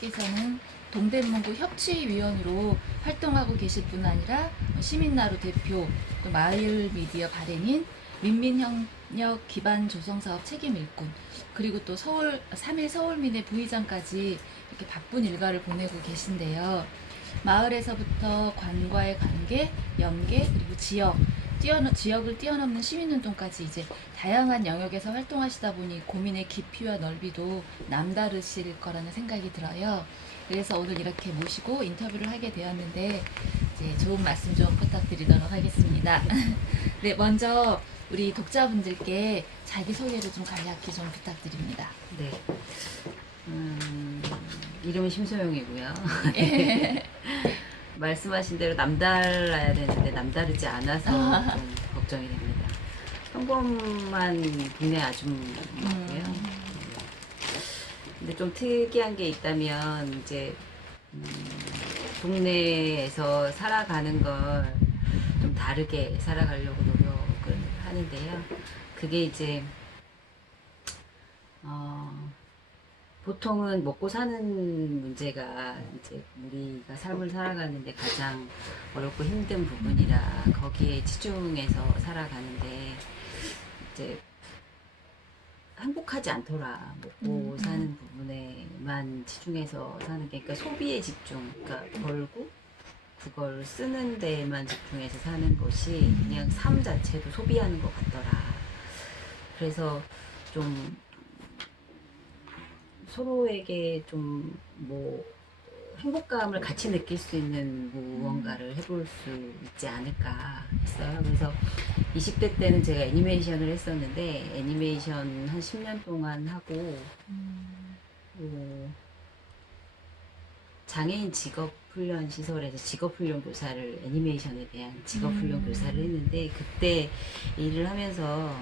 선생님께서는 동대문구 협치위원으로 활동하고 계실 뿐 아니라 시민나루 대표, 또 마을 미디어 발행인, 민민협력 기반 조성사업 책임 일꾼, 그리고 또 서울 3일 서울민의 부의장까지 이렇게 바쁜 일과를 보내고 계신데요. 마을에서부터 관과의 관계, 연계, 그리고 지역을 뛰어넘는 시민운동까지 이제 다양한 영역에서 활동하시다 보니 고민의 깊이와 넓이도 남다르실 거라는 생각이 들어요. 그래서 오늘 이렇게 모시고 인터뷰를 하게 되었는데 이제 좋은 말씀 좀 부탁드리도록 하겠습니다. 네, 먼저 우리 독자분들께 자기소개를 좀 간략히 좀 부탁드립니다. 네. 이름은 심소영이고요. 말씀하신 대로 남달라야 되는데 남다르지 않아서 좀 걱정이 됩니다. 평범한 동네 아줌마고요. 근데 좀 특이한 게 있다면 이제 동네에서 살아가는 걸 좀 다르게 살아가려고 노력을 하는데요. 그게 이제 보통은 먹고 사는 문제가 이제 우리가 삶을 살아가는데 가장 어렵고 힘든 부분이라 거기에 치중해서 살아가는데 이제 행복하지 않더라. 먹고 사는 부분에만 치중해서 사는 게, 그러니까 소비에 집중, 그러니까 벌고 그걸 쓰는 데에만 집중해서 사는 것이 그냥 삶 자체도 소비하는 것 같더라. 그래서 좀 서로에게 좀 뭐 행복감을 같이 느낄 수 있는 무언가를 해볼 수 있지 않을까 했어요. 그래서 20대 때는 제가 애니메이션을 했었는데 애니메이션 한 10년 동안 하고 장애인 직업훈련 시설에서 직업훈련 교사를, 애니메이션에 대한 직업훈련 교사를 했는데 그때 일을 하면서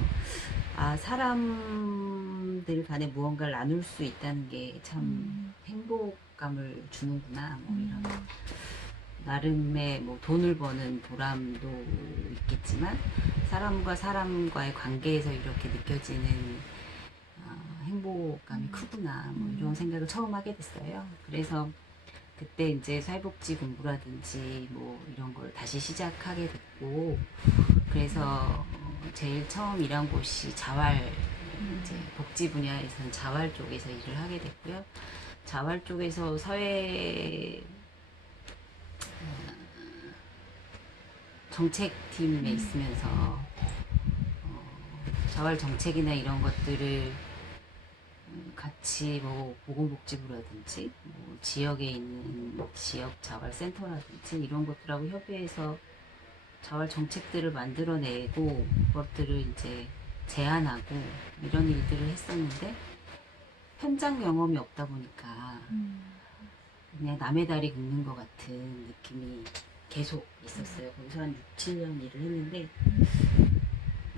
사람들 간에 무언가를 나눌 수 있다는 게 참 행복감을 주는구나, 뭐 이런 나름의 뭐 돈을 버는 보람도 있겠지만 사람과 사람과의 관계에서 이렇게 느껴지는 행복감이 크구나, 뭐 이런 생각을 처음 하게 됐어요. 그래서 그때 이제 사회복지 공부라든지 뭐 이런 걸 다시 시작하게 됐고, 그래서 제일 처음 일한 곳이 자활, 이제 복지 분야에서는 자활 쪽에서 일을 하게 됐고요. 자활 쪽에서 사회 정책팀에 있으면서 자활 정책이나 이런 것들을 같이 뭐 보건복지부라든지 뭐 지역에 있는 지역 자활센터라든지 이런 것들하고 협의해서 자활 정책들을 만들어내고 그것들을 이제 제안하고 이런 일들을 했었는데 현장 경험이 없다 보니까 그냥 남의 다리 긁는 것 같은 느낌이 계속 있었어요. 거기서 한 6, 7년 일을 했는데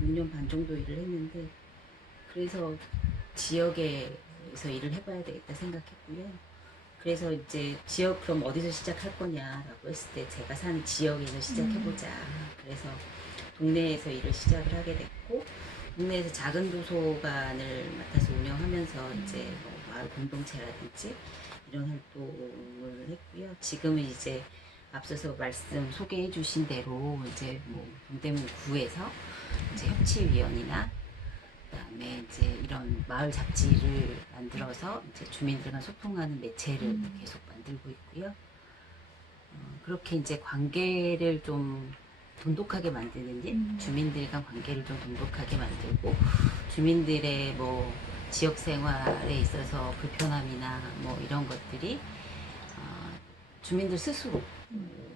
6년 반 정도 일을 했는데 그래서 지역에서 일을 해봐야 되겠다 생각했고요. 그래서 이제 지역 그럼 어디서 시작할 거냐라고 했을 때 제가 사는 지역에서 시작해보자. 그래서 동네에서 일을 시작을 하게 됐고 동네에서 작은 도서관을 맡아서 운영하면서 이제 뭐 마을 공동체라든지 이런 활동을 했고요. 지금은 이제 앞서서 말씀 소개해 주신 대로 이제 뭐 동대문 구에서 이제 협치위원이나 그다음에 이제 이런 마을 잡지를 만들어서 이제 주민들과 소통하는 매체를 계속 만들고 있고요. 그렇게 이제 관계를 좀 돈독하게 만드는 일, 주민들 간 관계를 좀 돈독하게 만들고 주민들의 뭐 지역 생활에 있어서 불편함이나 뭐 이런 것들이 주민들 스스로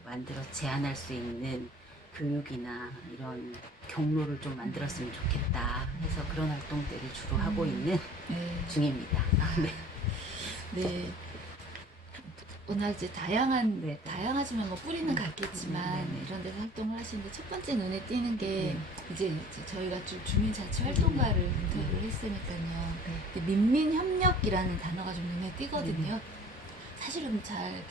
만들어 제안할 수 있는 교육이나 이런 경로를 좀 만들었으면 좋겠다 해서 그런 활동들을 주로 하고 있는 중입니다. 네. 네. 워낙 이제 다양하지만 뭐 뿌리는 같겠지만 이런 데서 활동을 하시는데 첫 번째 눈에 띄는 게 이제 저희가 좀 주민자치 활동가를 인터뷰를 했으니까요. 근데 민민협력이라는 단어가 좀 눈에 띄거든요. 사실은 잘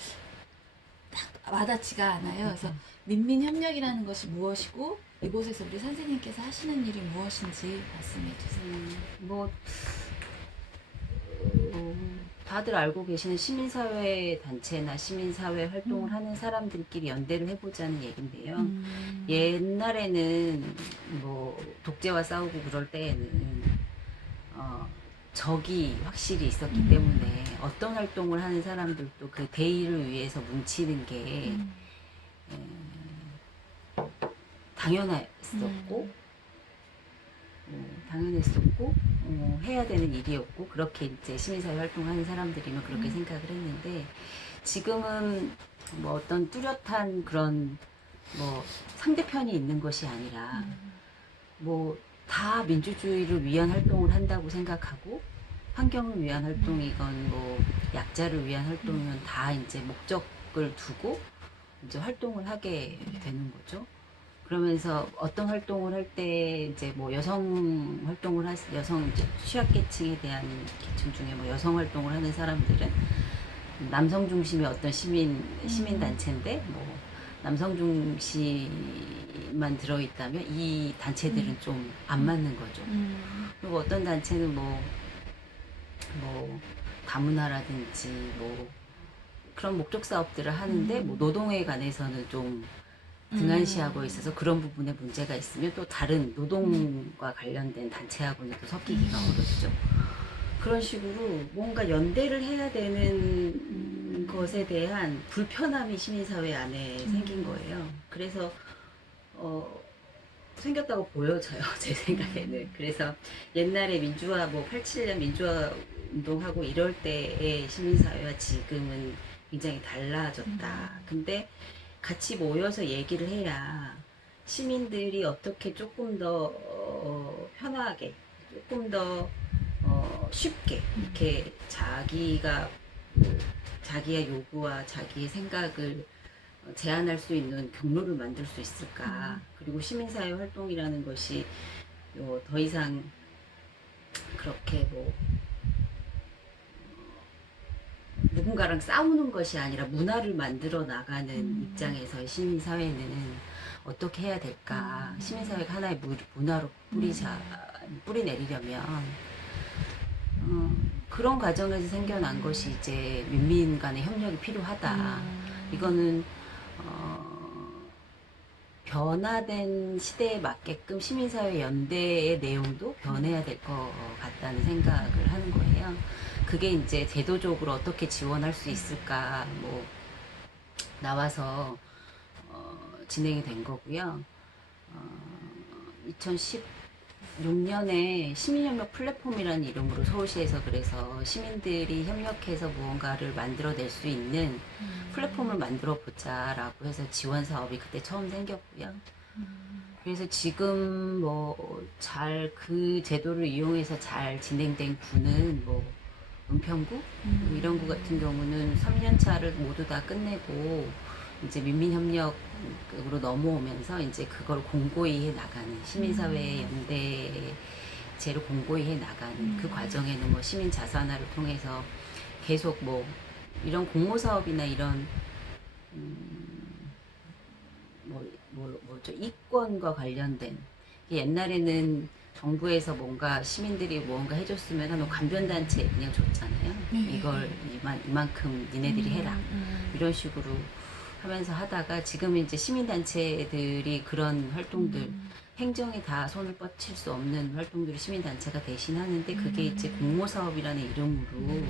딱 와닿지가 않아요. 그래서 민민협력이라는 것이 무엇이고 이곳에서 우리 선생님께서 하시는 일이 무엇인지 말씀해 주세요. 다들 알고 계시는 시민사회 단체나 시민사회 활동을 하는 사람들끼리 연대를 해보자는 얘긴데요. 옛날에는 뭐 독재와 싸우고 그럴 때에는 적이 확실히 있었기 때문에 어떤 활동을 하는 사람들도 그 대의를 위해서 뭉치는 게 당연했었고 해야 되는 일이었고, 그렇게 이제 시민사회 활동하는 사람들이면 그렇게 생각을 했는데, 지금은 뭐 어떤 뚜렷한 그런 뭐 상대편이 있는 것이 아니라 뭐 다 민주주의를 위한 활동을 한다고 생각하고, 환경을 위한 활동이건 뭐 약자를 위한 활동이면 다 이제 목적을 두고 이제 활동을 하게 되는 거죠. 그러면서 어떤 활동을 할 때 이제 뭐 여성 활동을 여성 이제 취약계층에 대한 계층 중에 뭐 여성 활동을 하는 사람들은 남성 중심의 어떤 시민 단체인데, 뭐 남성 중심만 들어 있다면 이 단체들은 좀 안 맞는 거죠. 그리고 어떤 단체는 뭐 다문화라든지 뭐 그런 목적 사업들을 하는데 뭐 노동에 관해서는 좀 등한시하고 있어서 그런 부분에 문제가 있으면 또 다른 노동과 관련된 단체하고는 또 섞이기가 어렵죠. 그런 식으로 뭔가 연대를 해야 되는 것에 대한 불편함이 시민사회 안에 생긴 거예요. 그래서 생겼다고 보여져요, 제 생각에는. 그래서 옛날에 민주화, 뭐 87년 민주화 운동하고 이럴 때의 시민사회와 지금은 굉장히 달라졌다. 근데 같이 모여서 얘기를 해야 시민들이 어떻게 조금 더 편하게, 조금 더 쉽게 이렇게 자기가 자기의 요구와 자기의 생각을 제안할 수 있는 경로를 만들 수 있을까. 그리고 시민사회 활동이라는 것이 더 이상 그렇게 뭐 누군가랑 싸우는 것이 아니라 문화를 만들어 나가는 입장에서 시민사회는 어떻게 해야 될까. 시민사회가 하나의 문화로 뿌리 내리려면 그런 과정에서 생겨난 것이 이제 민민 간의 협력이 필요하다. 이거는 변화된 시대에 맞게끔 시민사회 연대의 내용도 변해야 될 것 같다는 생각을 하는 거예요. 그게 이제 제도적으로 어떻게 지원할 수 있을까, 뭐 나와서 진행이 된 거고요. 2016년에 시민협력 플랫폼이라는 이름으로 서울시에서 그래서 시민들이 협력해서 무언가를 만들어낼 수 있는 플랫폼을 만들어 보자라고 해서 지원 사업이 그때 처음 생겼고요. 그래서 지금 뭐 잘 그 제도를 이용해서 잘 진행된 구는 뭐 은평구 뭐 이런 구 같은 경우는 3년 차를 모두 다 끝내고 이제 민민협력으로 넘어오면서 이제 그걸 공고히 해 나가는 시민사회 연대제를 공고히 해 나가는 그 과정에는 뭐 시민 자산화를 통해서 계속 뭐 이런 공모 사업이나 이런 뭐죠, 이권과 관련된, 옛날에는 정부에서 뭔가 시민들이 뭔가 해줬으면 하면 관변단체 그냥 줬잖아요. 이걸 이만큼 니네들이 해라 이런 식으로 하면서 하다가 지금 이제 시민단체들이 그런 활동들, 행정에 다 손을 뻗칠 수 없는 활동들을 시민단체가 대신 하는데, 그게 이제 공모사업이라는 이름으로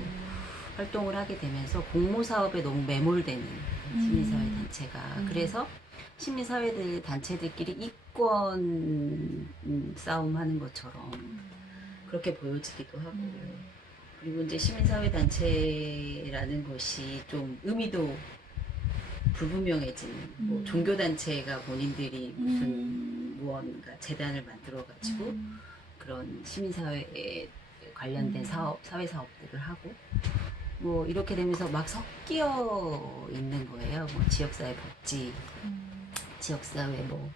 활동을 하게 되면서 공모사업에 너무 매몰되는 시민사회 단체가, 그래서 시민사회들 단체들끼리 이권 싸움하는 것처럼 그렇게 보여지기도 하고, 그리고 이제 시민사회 단체라는 것이 좀 의미도 불분명해지는, 뭐 종교단체가 본인들이 무슨 무언가 재단을 만들어가지고 그런 시민사회에 관련된 사회 사업들을 하고, 뭐 이렇게 되면서 막 섞여 있는 거예요. 뭐 지역사회 복지, 지역사회 뭐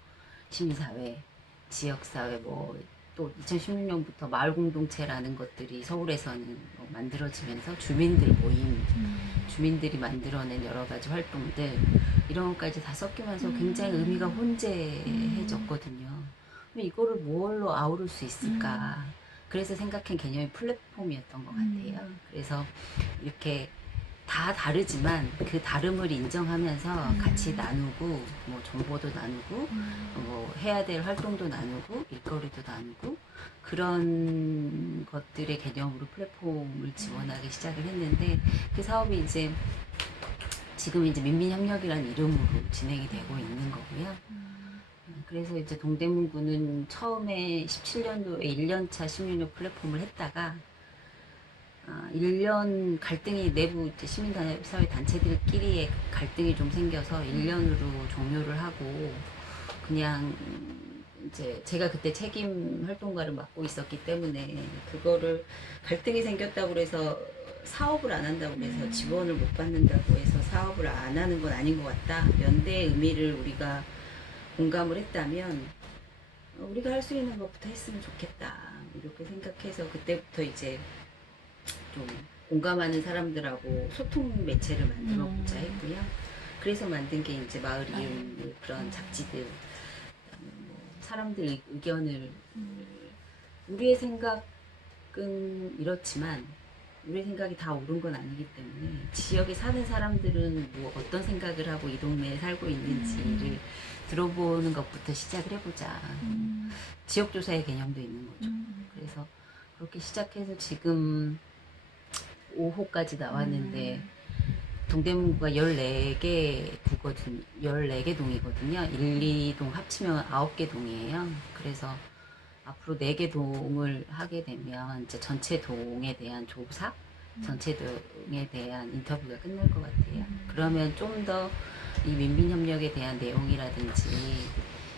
시민사회, 지역사회 뭐 또 2016년부터 마을공동체라는 것들이 서울에서는 뭐 만들어지면서 주민들 모임, 주민들이 만들어낸 여러 가지 활동들, 이런 것까지 다 섞이면서 굉장히 의미가 혼재해졌거든요. 그럼 이거를 뭘로 아우를 수 있을까? 그래서 생각한 개념이 플랫폼이었던 것 같아요. 그래서 이렇게 다 다르지만 그 다름을 인정하면서 같이 나누고 뭐 정보도 나누고 뭐 해야 될 활동도 나누고 일거리도 나누고 그런 것들의 개념으로 플랫폼을 지원하기 시작을 했는데 그 사업이 이제 지금 이제 민민협력이라는 이름으로 진행이 되고 있는 거고요. 그래서 이제 동대문구는 처음에 17년도에 1년차 시민협력 플랫폼을 했다가 1년 갈등이 내부 시민사회 단체들끼리의 갈등이 좀 생겨서 1년으로 종료를 하고 그냥 이제 제가 그때 책임 활동가를 맡고 있었기 때문에 그거를 갈등이 생겼다고 그래서 사업을 안 한다고 그래서 지원을 못 받는다고 해서 사업을 안 하는 건 아닌 것 같다. 연대의 의미를 우리가 공감을 했다면 우리가 할 수 있는 것부터 했으면 좋겠다. 이렇게 생각해서 그때부터 이제 좀 공감하는 사람들하고 소통 매체를 만들어 보자 했고요. 그래서 만든 게 이제 마을 이름 그런 잡지들, 뭐 사람들 의견을 우리의 생각은 이렇지만 우리의 생각이 다 옳은 건 아니기 때문에 지역에 사는 사람들은 뭐 어떤 생각을 하고 이 동네에 살고 있는지를 들어보는 것부터 시작을 해보자. 지역조사의 개념도 있는 거죠. 그래서 그렇게 시작해서 지금 5호까지 나왔는데 동대문구가 14개 구거든, 14개 동이거든요. 1, 2동 합치면 9개 동이에요. 그래서 앞으로 4개 동을 하게 되면 이제 전체 동에 대한 조사, 전체 동에 대한 인터뷰가 끝날 것 같아요. 그러면 좀 더 이 민민협력에 대한 내용이라든지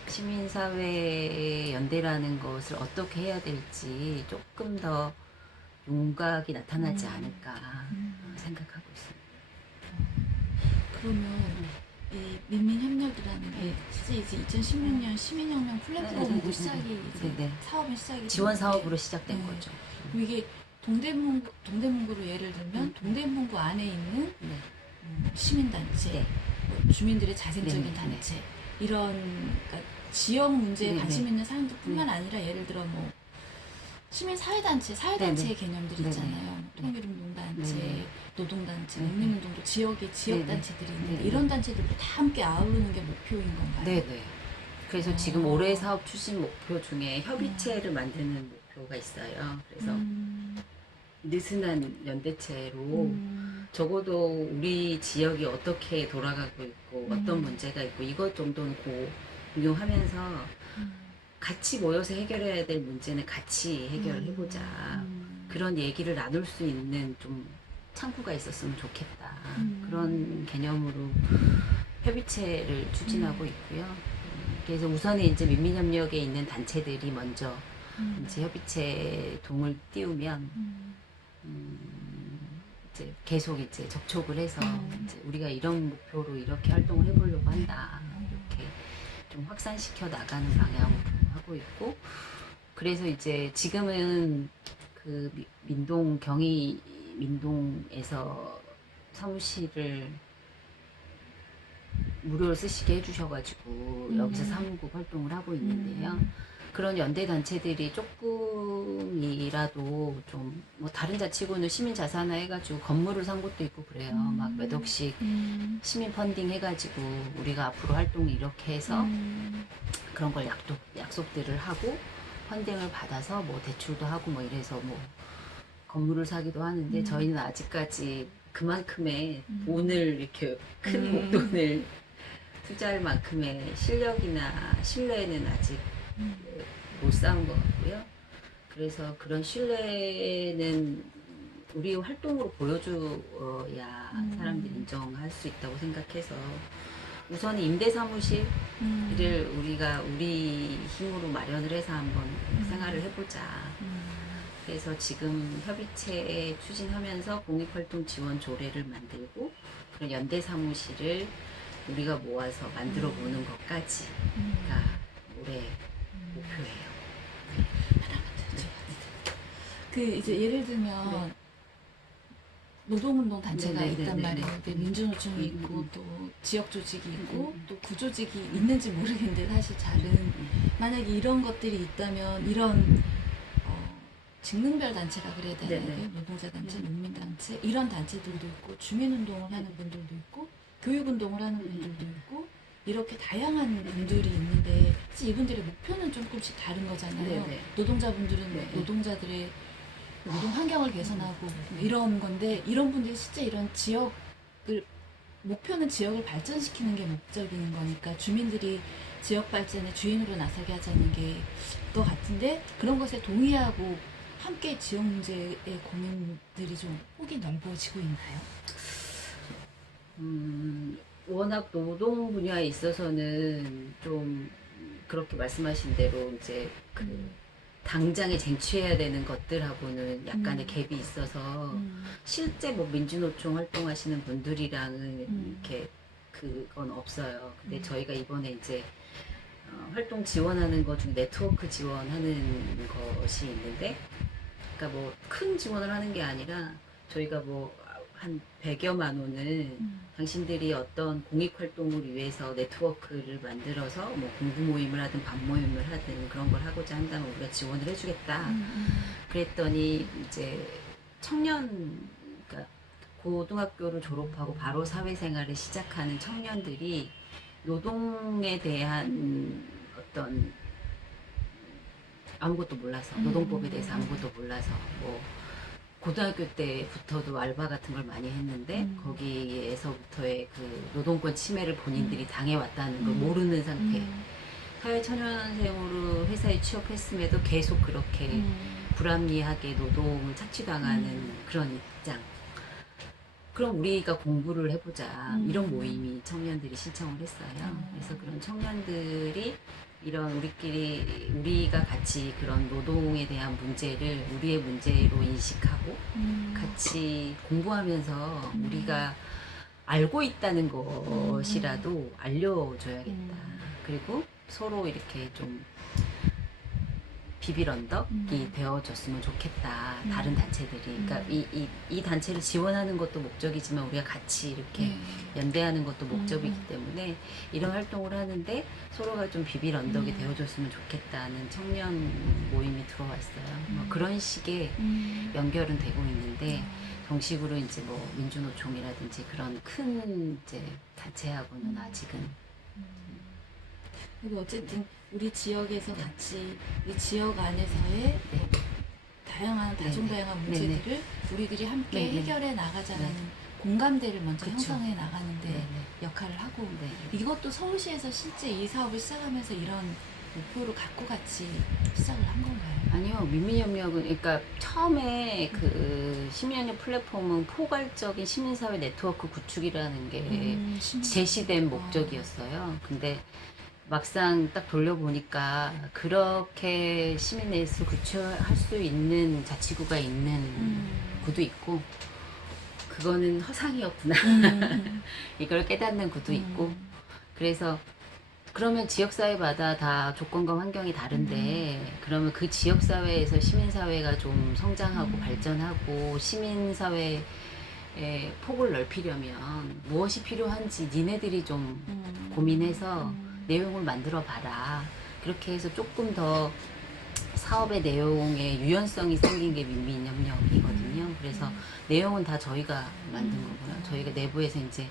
시민사회 연대라는 것을 어떻게 해야 될지 조금 더 윤곽이 나타나지 않을까 생각하고 있습니다. 그러면 이 민민협력이라는 게 실제 이제 2016년 시민혁명 플랫폼으로 시작이 이제 네. 사업이 시작이 지원 됐는데 사업으로 시작된 네. 거죠. 이게 동대문구로 예를 들면 동대문구 안에 있는 네. 시민단체, 네. 뭐 주민들의 자생적인 네. 단체 이런 그러니까 지역 문제에 네. 관심 네. 있는 사람들뿐만 아니라 예를 들어 뭐 시민사회단체, 사회단체의 개념들이 네. 있잖아요. 뭐 통일운동단체, 네. 노동단체, 네. 국민운동도 지역의 네. 지역단체들이 있는데 네. 이런 단체들도 다 함께 아우르는 게 목표인 건가요? 네네. 그래서 지금 올해 사업 추진 목표 중에 협의체를 만드는 목표가 있어요. 그래서 느슨한 연대체로 적어도 우리 지역이 어떻게 돌아가고 있고 어떤 문제가 있고 이것 정도는 공유하면서 같이 모여서 해결해야 될 문제는 같이 해결을 해보자. 그런 얘기를 나눌 수 있는 좀 창구가 있었으면 좋겠다. 그런 개념으로 협의체를 추진하고 있고요. 그래서 우선은 이제 민민협력에 있는 단체들이 먼저 이제 협의체 동을 띄우면 이제 계속 이제 접촉을 해서 이제 우리가 이런 목표로 이렇게 활동을 해보려고 한다. 이렇게 좀 확산시켜 나가는 방향으로 하고 있고, 그래서 이제 지금은 그 민동에서 사무실을 무료로 쓰시게 해주셔가지고 여기서 사무국 활동을 하고 있는데요. 그런 연대 단체들이 조금이라도 좀 뭐 다른 자치구는 시민 자산화 해가지고 건물을 산 곳도 있고 그래요. 막 몇 억씩 시민 펀딩 해가지고 우리가 앞으로 활동을 이렇게 해서 그런 걸 약속들을 하고 펀딩을 받아서 뭐 대출도 하고 뭐 이래서 뭐 건물을 사기도 하는데 저희는 아직까지 그만큼의 돈을 이렇게 큰 목돈을 투자할 만큼의 실력이나 신뢰는 아직 못 쌓은 것 같고요. 그래서 그런 신뢰는 우리 활동으로 보여줘야 사람들이 인정할 수 있다고 생각해서 우선 임대사무실을 우리가 우리 힘으로 마련을 해서 한번 생활을 해보자. 그래서 지금 협의체 추진하면서 공익활동 지원 조례를 만들고 그런 연대 사무실을 우리가 모아서 만들어 보는 것까지가 올해 목표예요. 그 이제 예를 들면 노동운동 단체가 네네네네. 있단 말이에요. 민주노총이 있고 또 지역 조직이 있고 또 구조직이 있는지 모르겠는데 사실 잘은 만약에 이런 것들이 있다면 이런 직능별 단체라 그래야 되나요? 네네. 노동자 단체, 농민 단체 이런 단체들도 있고 주민운동을 하는 분들도 있고 교육운동을 하는 분들도 있고 이렇게 다양한 분들이 있는데 사실 이분들의 목표는 조금씩 다른 거잖아요. 네네. 노동자분들은 네. 노동자들의 노동 환경을 개선하고 이런 건데 이런 분들이 실제 이런 지역을 목표는 지역을 발전시키는 게 목적인 거니까 주민들이 지역 발전의 주인으로 나서게 하자는 게 것 같은데 그런 것에 동의하고 함께 지역 문제의 고민들이 좀 폭이 넓어지고 있나요? 워낙 노동 분야에 있어서는 좀 그렇게 말씀하신 대로 이제 그 당장에 쟁취해야 되는 것들하고는 약간의 갭이 있어서 실제 뭐 민주노총 활동하시는 분들이랑은 이렇게 그건 없어요. 근데 저희가 이번에 이제 활동 지원하는 것 중 네트워크 지원하는 것이 있는데, 그러니까 뭐 큰 지원을 하는 게 아니라 저희가 뭐 한 100여만 원을 당신들이 어떤 공익 활동을 위해서 네트워크를 만들어서 뭐 공부 모임을 하든 반 모임을 하든 그런 걸 하고자 한다면 우리가 지원을 해주겠다. 그랬더니 이제 청년, 그러니까 고등학교를 졸업하고 바로 사회생활을 시작하는 청년들이 노동에 대한 어떤 아무것도 몰라서 노동법에 대해서 아무것도 몰라서 뭐 고등학교 때부터도 알바 같은 걸 많이 했는데 거기에서부터의 그 노동권 침해를 본인들이 당해왔다는 걸 모르는 상태. 사회초년생으로 회사에 취업했음에도 계속 그렇게 불합리하게 노동을 착취당하는 그런 입장. 그럼 우리가 공부를 해보자. 이런 모임이 청년들이 신청을 했어요. 그래서 그런 청년들이 이런 우리가 같이 그런 노동에 대한 문제를 우리의 문제로 인식하고 같이 공부하면서 우리가 알고 있다는 것이라도 알려줘야겠다. 그리고 서로 이렇게 좀 비빌 언덕이 되어줬으면 좋겠다. 다른 단체들이. 그러니까 이 단체를 지원하는 것도 목적이지만 우리가 같이 이렇게 연대하는 것도 목적이기 때문에 이런 활동을 하는데 서로가 좀 비빌 언덕이 되어줬으면 좋겠다는 청년 모임이 들어왔어요. 뭐 그런 식의 연결은 되고 있는데 정식으로 이제 뭐 민주노총이라든지 그런 큰 이제 단체하고는 아직은 그리고 어쨌든 우리 지역에서 같이 이 지역 안에서의 다양한 다종다양한 문제들을 우리들이 함께 네네. 해결해 나가자라는 공감대를 먼저 그쵸. 형성해 나가는데 네네. 역할을 하고 네. 이것도 서울시에서 실제 이 사업을 시작하면서 이런 목표를 갖고 같이 시작을 한 건가요? 아니요, 민민협력은, 그러니까 처음에 그 시민협력 플랫폼은 포괄적인 시민사회 네트워크 구축이라는 게 제시된 목적이었어요. 근데 막상 딱 돌려보니까 그렇게 시민 내에서 구축할 수 있는 자치구가 있는 구도 있고, 그거는 허상이었구나. 이걸 깨닫는 구도 있고, 그래서 그러면 지역사회마다 다 조건과 환경이 다른데 그러면 그 지역사회에서 시민사회가 좀 성장하고 발전하고 시민사회의 폭을 넓히려면 무엇이 필요한지 니네들이 좀 고민해서 내용을 만들어 봐라. 그렇게 해서 조금 더 사업의 내용에 유연성이 생긴 게 민민협력이거든요. 그래서 내용은 다 저희가 만든 거고요. 저희가 내부에서 이제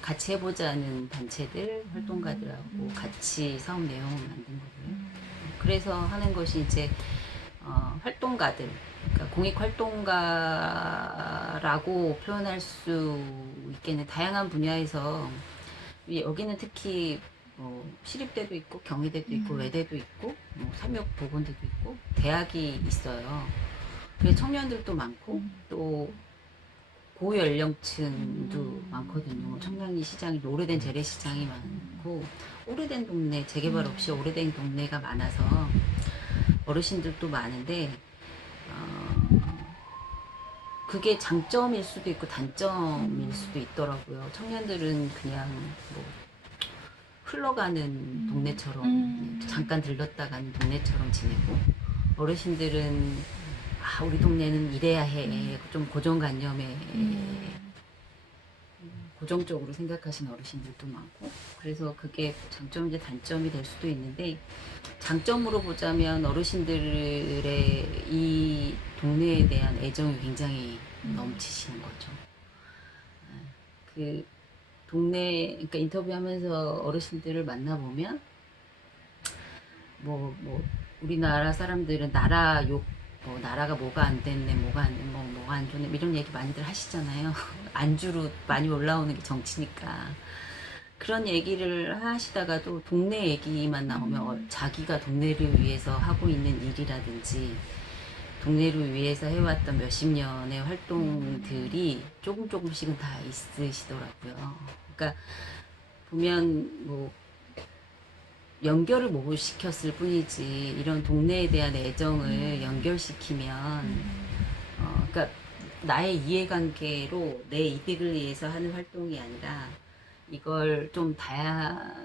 같이 해보자는 단체들, 활동가들하고 같이 사업 내용을 만든 거고요. 그래서 하는 것이 이제 활동가들, 그러니까 공익 활동가라고 표현할 수 있겠는 다양한 분야에서 여기는 특히 시립대도 있고 경희대도 있고 외대도 있고 삼육보건대도 있고 대학이 있어요. 그래서 청년들도 많고 또 고연령층도 많거든요. 청량리 시장이 오래된 재래시장이 많고 오래된 동네, 재개발 없이 오래된 동네가 많아서 어르신들도 많은데 그게 장점일 수도 있고 단점일 수도 있더라고요. 청년들은 그냥 뭐 흘러가는 동네처럼 잠깐 들렀다 가는 동네처럼 지내고 어르신들은 우리 동네는 이래야 해. 좀 고정관념에 고정적으로 생각하시는 어르신들도 많고, 그래서 그게 장점이자 단점이 될 수도 있는데, 장점으로 보자면 어르신들의 이 동네에 대한 애정이 굉장히 넘치시는 거죠. 그 동네, 그러니까 인터뷰하면서 어르신들을 만나보면 뭐 우리나라 사람들은 나라 욕, 뭐 나라가 뭐가 안 됐네, 뭐가 안 좋네, 이런 얘기 많이들 하시잖아요. 안주로 많이 올라오는 게 정치니까. 그런 얘기를 하시다가도 동네 얘기만 나오면 자기가 동네를 위해서 하고 있는 일이라든지 동네를 위해서 해왔던 몇십 년의 활동들이 조금씩은 다 있으시더라고요. 그러니까 보면 뭐 연결을 못 시켰을 뿐이지 이런 동네에 대한 애정을 연결시키면 그러니까 나의 이해관계로 내 이득을 위해서 하는 활동이 아니라 이걸 좀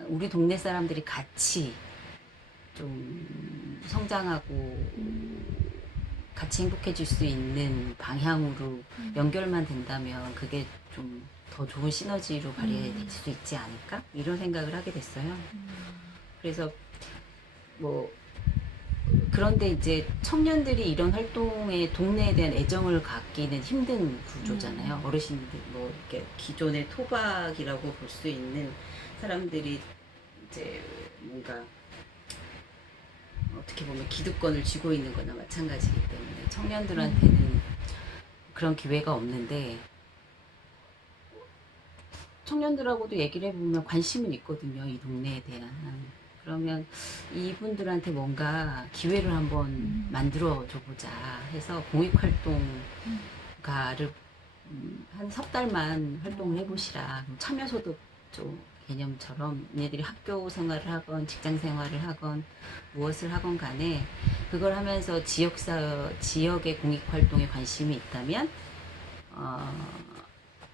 우리 동네 사람들이 같이 좀 성장하고 같이 행복해질 수 있는 방향으로 연결만 된다면 그게 좀 더 좋은 시너지로 발휘될 수 있지 않을까? 이런 생각을 하게 됐어요. 그래서 뭐 그런데 이제 청년들이 이런 활동에 동네에 대한 애정을 갖기는 힘든 구조잖아요. 어르신들 뭐 이렇게 기존의 토박이라고 볼 수 있는 사람들이 이제 뭔가 어떻게 보면 기득권을 쥐고 있는 거나 마찬가지이기 때문에 청년들한테는 그런 기회가 없는데, 청년들하고도 얘기를 해보면 관심은 있거든요, 이 동네에 대한. 그러면 이분들한테 뭔가 기회를 한번 만들어줘 보자 해서 공익활동가를 한 석 달만 활동을 해보시라. 참여소득 좀 개념처럼 얘네들이 학교 생활을 하건 직장 생활을 하건 무엇을 하건 간에 그걸 하면서 지역의 공익활동에 관심이 있다면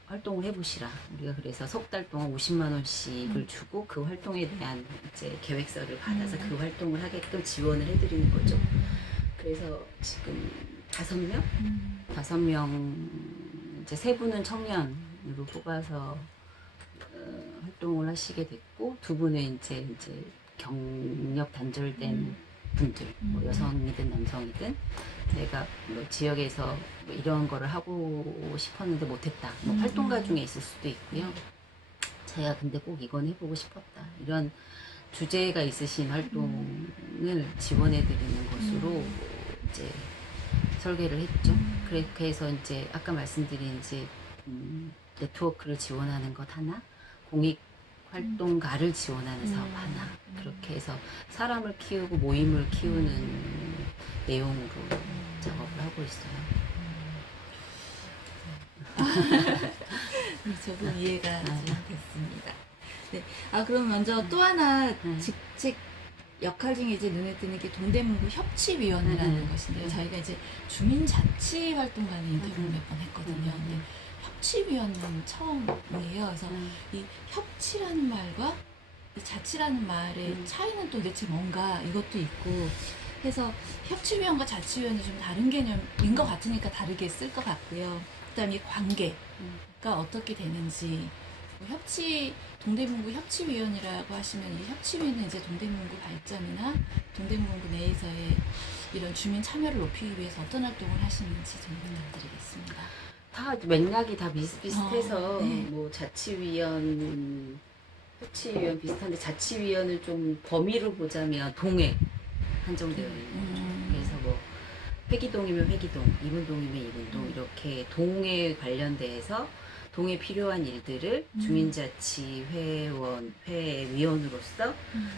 활동을 해보시라. 우리가 그래서 석 달 동안 50만 원씩을 주고 그 활동에 대한 이제 계획서를 받아서 그 활동을 하게끔 지원을 해드리는 거죠. 그래서 지금 5명? 5명, 이제 3분은 청년으로 뽑아서 활동을 하시게 됐고, 2분은 이제 경력 단절된 분들, 뭐 여성이든 남성이든 내가 뭐 지역에서 뭐 이런 거를 하고 싶었는데 못했다. 뭐 활동가 중에 있을 수도 있고요. 제가 근데 꼭 이건 해보고 싶었다. 이런 주제가 있으신 활동을 지원해드리는 것으로 이제 설계를 했죠. 그렇게 해서 이제 아까 말씀드린 이제 네트워크를 지원하는 것 하나, 공익 활동가를 지원하는 사업 하나, 그렇게 해서 사람을 키우고 모임을 키우는 내용으로 작업을 하고 있어요. 네, 저도 이해가 좀 됐습니다. 네. 그럼 먼저 또 하나 직책 역할 중에 이제 눈에 띄는 게 동대문구 협치위원회라는 것인데요. 저희가 이제 주민자치 활동가는 인터뷰를 몇 번 했거든요. 근데 협치위원회는 처음이에요. 그래서 이 협치라는 말과 이 자치라는 말의 차이는 또 도대체 뭔가 이것도 있고 해서 협치위원과 자치위원은 좀 다른 개념인 것 같으니까 다르게 쓸 것 같고요. 그다음에 이 관계가 어떻게 되는지 동대문구 협치위원이라고 하시면 이 협치위는 이제 동대문구 발전이나 동대문구 내에서의 이런 주민 참여를 높이기 위해서 어떤 활동을 하시는지 좀 부탁드리겠습니다. 다 맥락이 다 비슷비슷해서 네. 뭐 자치위원, 협치위원 비슷한데 자치위원을 좀 범위로 보자면 동에 한정되어 있는 거죠. 그래서 뭐 회기동이면 회기동, 이분동이면 이분동 이렇게 동에 관련돼서 동에 필요한 일들을 주민자치회원으로서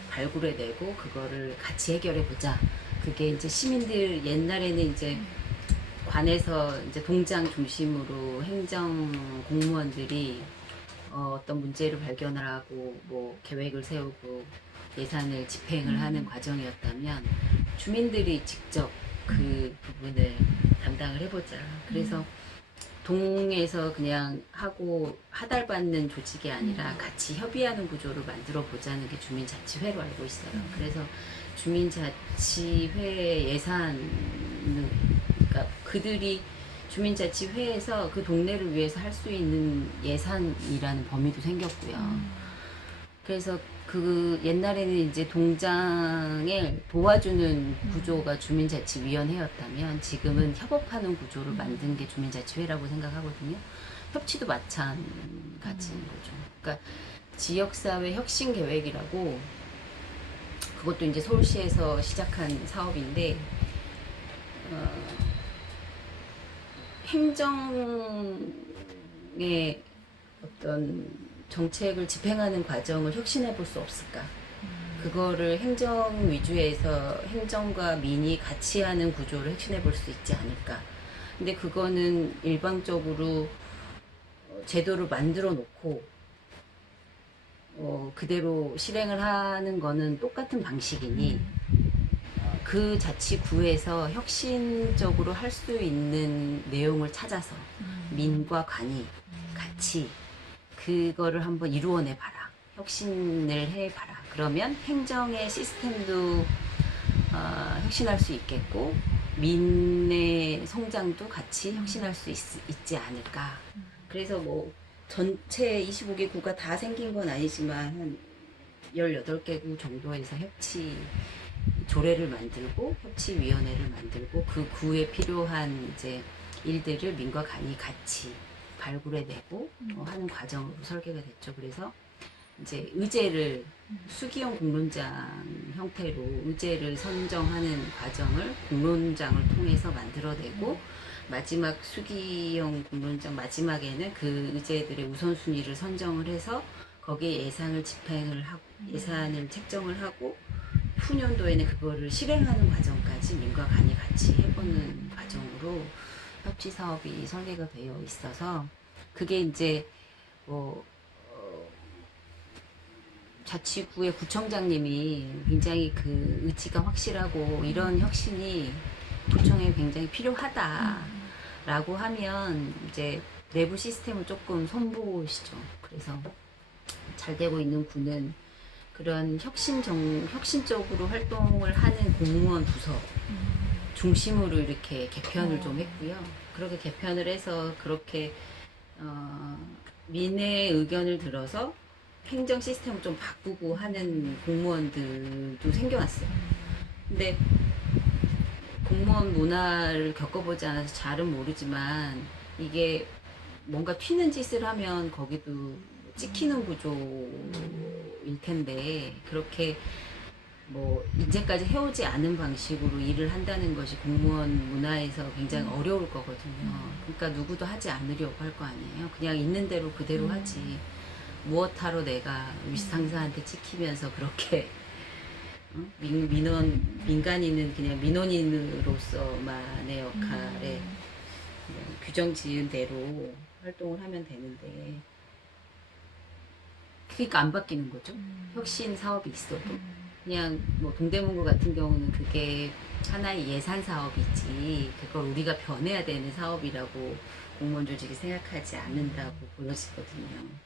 발굴해내고 그거를 같이 해결해보자. 그게 이제 시민들 옛날에는 이제 관에서 이제 동장 중심으로 행정 공무원들이 어떤 문제를 발견하고 뭐 계획을 세우고 예산을 집행을 하는 과정이었다면 주민들이 직접 그 부분을 담당을 해보자. 그래서 동에서 그냥 하고 하달받는 조직이 아니라 같이 협의하는 구조를 만들어 보자는 게 주민자치회로 알고 있어요. 그래서 주민자치회 예산, 그러니까 그들이 주민자치회에서 그 동네를 위해서 할 수 있는 예산이라는 범위도 생겼고요. 그래서 그 옛날에는 이제 동장을 도와주는 구조가 주민자치위원회였다면 지금은 협업하는 구조를 만든 게 주민자치회라고 생각하거든요. 협치도 마찬가지인 거죠. 그러니까 지역사회 혁신 계획이라고, 그것도 이제 서울시에서 시작한 사업인데, 행정의 어떤 정책을 집행하는 과정을 혁신해 볼 수 없을까? 그거를 행정 위주에서 행정과 민이 같이 하는 구조를 혁신해 볼 수 있지 않을까? 근데 그거는 일방적으로 제도를 만들어 놓고 그대로 실행을 하는 거는 똑같은 방식이니 그 자치구에서 혁신적으로 할 수 있는 내용을 찾아서 민과 관이 같이 그거를 한번 이루어내 봐라. 혁신을 해 봐라. 그러면 행정의 시스템도 혁신할 수 있겠고 민의 성장도 같이 혁신할 수 있지 않을까. 그래서 뭐 전체 25개 구가 다 생긴 건 아니지만 한 18개 구 정도에서 협치 조례를 만들고 협치위원회를 만들고 그 구에 필요한 이제 일들을 민과 간이 같이 발굴해내고 하는 과정으로 설계가 됐죠. 그래서 이제 의제를 수기형 공론장 형태로 의제를 선정하는 과정을 공론장을 통해서 만들어내고 마지막 수기형 공론장 마지막에는 그 의제들의 우선순위를 선정을 해서 거기에 예산을 집행을 하고 예산을 책정을 하고 후년도에는 그거를 실행하는 과정까지 민과 간이 같이 해보는 과정으로 협치 사업이 설계가 되어 있어서 그게 이제 뭐 자치구의 구청장님이 굉장히 그 의지가 확실하고 이런 혁신이 구청에 굉장히 필요하다라고 하면 이제 내부 시스템을 조금 손보시죠. 그래서 잘 되고 있는 구는 그런 혁신적으로 활동을 하는 공무원 부서 중심으로 이렇게 개편을 좀 했고요. 그렇게 개편을 해서 그렇게 민의 의견을 들어서 행정 시스템을 좀 바꾸고 하는 공무원들도 생겨났어요. 근데 공무원 문화를 겪어보지 않아서 잘은 모르지만 이게 뭔가 튀는 짓을 하면 거기도 찍히는 구조일 텐데 그렇게 뭐 이제까지 해오지 않은 방식으로 일을 한다는 것이 공무원 문화에서 굉장히 어려울 거거든요. 그러니까 누구도 하지 않으려고 할 거 아니에요. 그냥 있는 대로 그대로 하지. 무엇하러 내가 윗상사한테 찍히면서 그렇게 민간인은 그냥 민원인으로서만의 역할에 그냥 규정 지은 대로 활동을 하면 되는데 그러니까 안 바뀌는 거죠. 혁신 사업이 있어도 그냥 뭐 동대문구 같은 경우는 그게 하나의 예산 사업이지 그걸 우리가 변해야 되는 사업이라고 공무원 조직이 생각하지 않는다고 보여지거든요.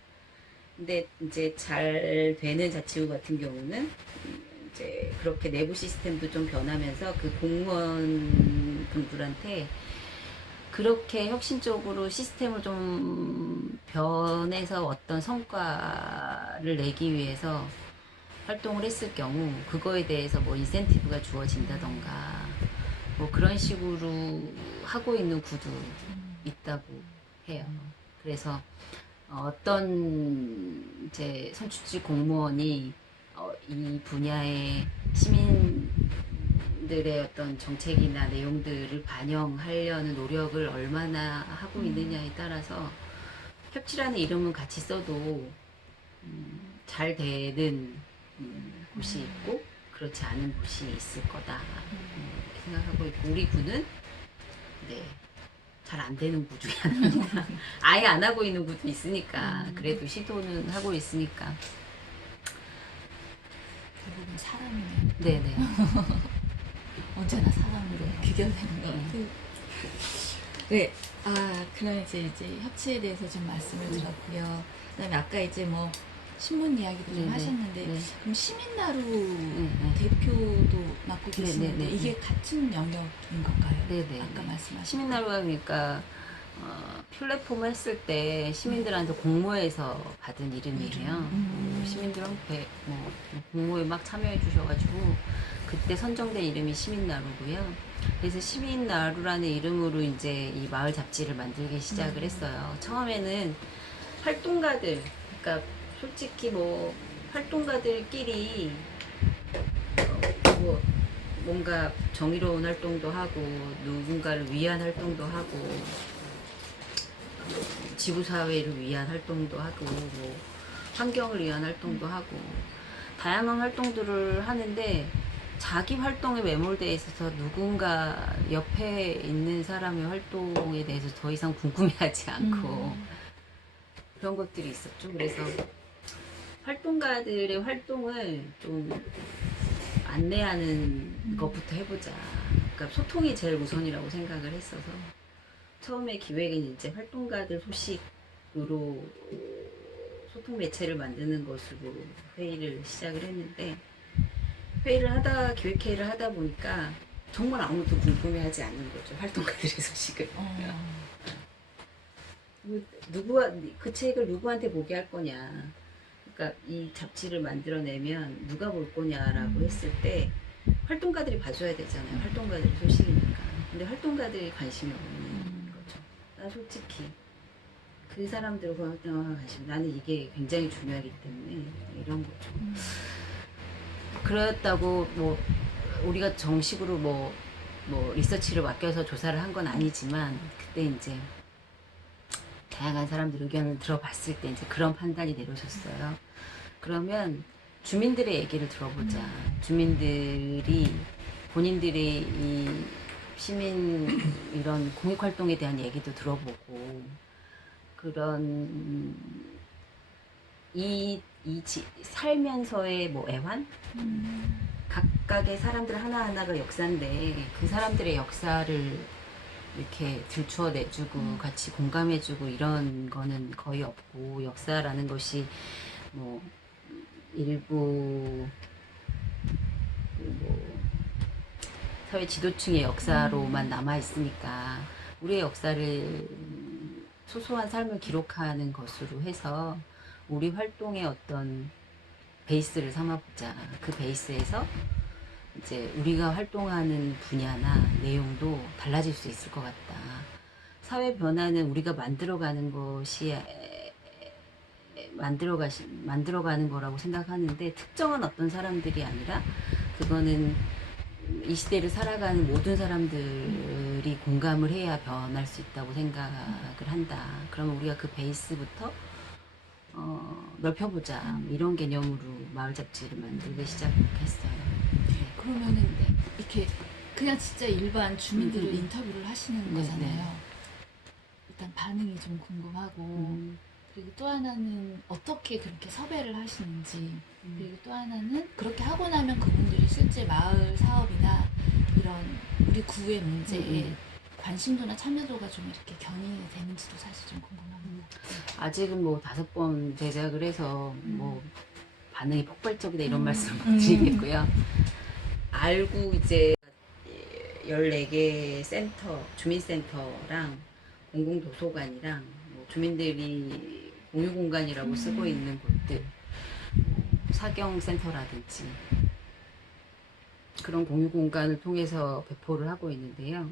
근데 이제 잘 되는 자치구 같은 경우는 이제 그렇게 내부 시스템도 좀 변하면서 그 공무원 분들한테 그렇게 혁신적으로 시스템을 좀 변해서 어떤 성과를 내기 위해서 활동을 했을 경우 그거에 대해서 뭐 인센티브가 주어진다던가 뭐 그런 식으로 하고 있는 구도 있다고 해요. 그래서 어떤 이제 선출직 공무원이 이 분야의 시민들의 어떤 정책이나 내용들을 반영하려는 노력을 얼마나 하고 있느냐에 따라서 협치라는 이름은 같이 써도 잘 되는 곳이 있고 그렇지 않은 곳이 있을 거다 이렇게 생각하고 있고 우리 구는 네. 잘 안 되는 구 중에 하나입니다. 아예 안 하고 있는 구도 있으니까 그래도 시도는 하고 있으니까 대부분 사람이네요. 네네. 언제나 사람으로 귀결되는 것 같아요. 네, 그럼 이제 협치에 대해서 좀 말씀을 드렸고요. 그다음에 아까 이제 뭐 신문 이야기도 좀 네네. 하셨는데 네. 그럼 시민나루 네. 대표도 맡고 네, 계시는데 네, 네, 이게 네. 같은 영역인 건가요? 네네. 아까 말씀하신 시민나루가 그러니까 플랫폼을 했을 때 시민들한테 공모해서 받은 이름이에요. 시민들은 공모에 막 참여해 주셔가지고 그때 선정된 이름이 시민나루고요. 그래서 시민나루라는 이름으로 이제 이 마을 잡지를 만들기 시작을 했어요. 처음에는 활동가들, 그러니까 솔직히 뭐 활동가들끼리 뭐 뭔가 정의로운 활동도 하고 누군가를 위한 활동도 하고 지구사회를 위한 활동도 하고 뭐 환경을 위한 활동도 하고 다양한 활동들을 하는데 자기 활동에 매몰되어 있어서 누군가 옆에 있는 사람의 활동에 대해서 더 이상 궁금해하지 않고 그런 것들이 있었죠. 그래서 활동가들의 활동을 좀 안내하는 것부터 해보자. 그러니까 소통이 제일 우선이라고 생각을 했어서 처음에 기획은 이제 활동가들 소식으로 소통 매체를 만드는 것으로 회의를 시작을 했는데 기획회의를 하다 보니까 정말 아무도 궁금해하지 않는 거죠. 활동가들의 소식을. 그 책을 누구한테 보게 할 거냐. 그러니까 이 잡지를 만들어내면 누가 볼 거냐라고 했을 때 활동가들이 봐줘야 되잖아요. 활동가들의 소식이니까. 근데 활동가들이 관심이 없는 거죠. 나 솔직히 그 사람들 활동에 관심. 나는 이게 굉장히 중요하기 때문에 이런 거죠. 그렇다고 뭐 우리가 정식으로 뭐 리서치를 맡겨서 조사를 한 건 아니지만 그때 이제 다양한 사람들 의견을 들어봤을 때 이제 그런 판단이 내려졌어요. 그러면 주민들의 얘기를 들어보자. 주민들이 본인들의 이 시민 이런 공익활동에 대한 얘기도 들어보고 그런 살면서의 뭐 애환? 각각의 사람들 하나하나가 역사인데 그 사람들의 역사를 이렇게 들추어내주고 같이 공감해주고 이런 거는 거의 없고 역사라는 것이 뭐 일부 뭐 사회 지도층의 역사로만 남아 있으니까 우리의 역사를 소소한 삶을 기록하는 것으로 해서 우리 활동의 어떤 베이스를 삼아보자. 그 베이스에서 이제 우리가 활동하는 분야나 내용도 달라질 수 있을 것 같다. 사회 변화는 우리가 만들어가는 것이 만들어가는 거라고 생각하는데 특정한 어떤 사람들이 아니라 그거는 이 시대를 살아가는 모든 사람들이 공감을 해야 변할 수 있다고 생각을 한다. 그러면 우리가 그 베이스부터 넓혀보자. 이런 개념으로 마을 잡지를 만들기 시작했어요. 네. 그러면은 이렇게 그냥 진짜 일반 주민들을 인터뷰를 하시는 네, 거잖아요. 네. 일단 반응이 좀 궁금하고 그리고 또 하나는 어떻게 그렇게 섭외를 하시는지 그리고 또 하나는 그렇게 하고 나면 그분들이 실제 마을 사업이나 이런 우리 구의 문제에 관심도나 참여도가 좀 이렇게 견인이 되는지도 사실 좀 궁금합니다. 아직은 뭐 5번 제작을 해서 뭐 반응이 폭발적이다 이런 말씀 못 드리겠고요. 알고 이제 14개 센터, 주민센터랑 공공도서관이랑 뭐 주민들이 공유공간이라고 쓰고 있는 곳들, 사경센터라든지 그런 공유공간을 통해서 배포를 하고 있는데요.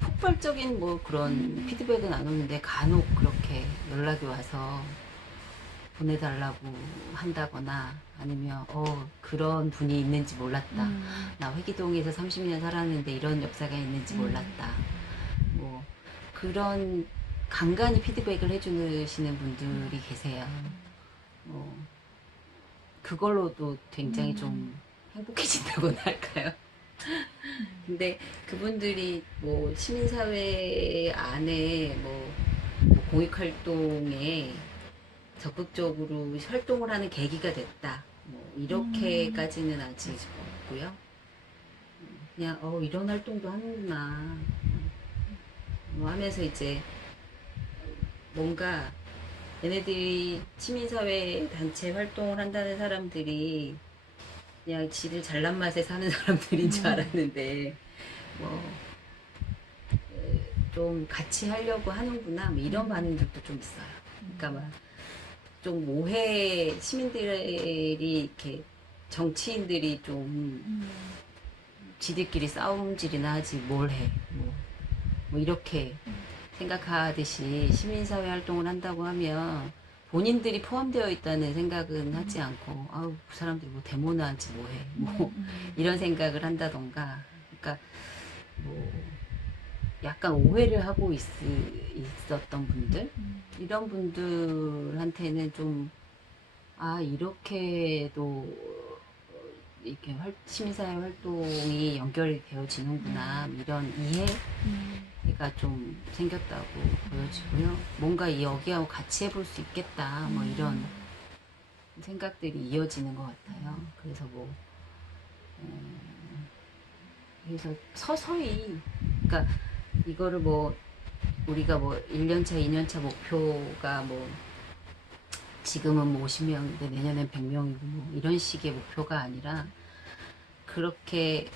폭발적인 뭐 그런 피드백은 안 오는데 간혹 그렇게 연락이 와서 보내달라고 한다거나 아니면 그런 분이 있는지 몰랐다. 나 회기동에서 30년 살았는데 이런 역사가 있는지 몰랐다. 뭐 그런 간간히 피드백을 해주시는 분들이 계세요. 그걸로도 굉장히 좀 행복해진다고나 할까요? 근데 그분들이 뭐 시민사회 안에 뭐 공익활동에 적극적으로 활동을 하는 계기가 됐다. 뭐 이렇게까지는 아직 없고요. 그냥 이런 활동도 하는구나. 뭐 하면서 이제 뭔가 얘네들이 시민사회 단체 활동을 한다는 사람들이 그냥 지들 잘난 맛에 사는 사람들인 줄 알았는데 뭐 좀 같이 하려고 하는구나 뭐 이런 반응들도 좀 있어요. 그러니까 막 좀 오해 시민들이 이렇게 정치인들이 좀 지들끼리 싸움질이나 하지 뭘 해. 뭐 이렇게 생각하듯이 시민사회 활동을 한다고 하면 본인들이 포함되어 있다는 생각은 하지 않고 아우 그 사람들이 뭐 데모나 하지 뭐해 뭐 이런 생각을 한다던가 그러니까 뭐 약간 오해를 하고 있었던 분들 이런 분들한테는 좀 아 이렇게도 이렇게 시민사회 활동이 연결되어지는구나 이런 이해가 좀 생겼다고 보여지고요. 뭔가 여기하고 같이 해볼 수 있겠다 뭐 이런 생각들이 이어지는 것 같아요. 그래서 뭐 그래서 서서히 그러니까 이거를 뭐 우리가 뭐 1년차 2년차 목표가 뭐 지금은 뭐 50명인데 내년엔 100명이고 뭐 이런 식의 목표가 아니라 그렇게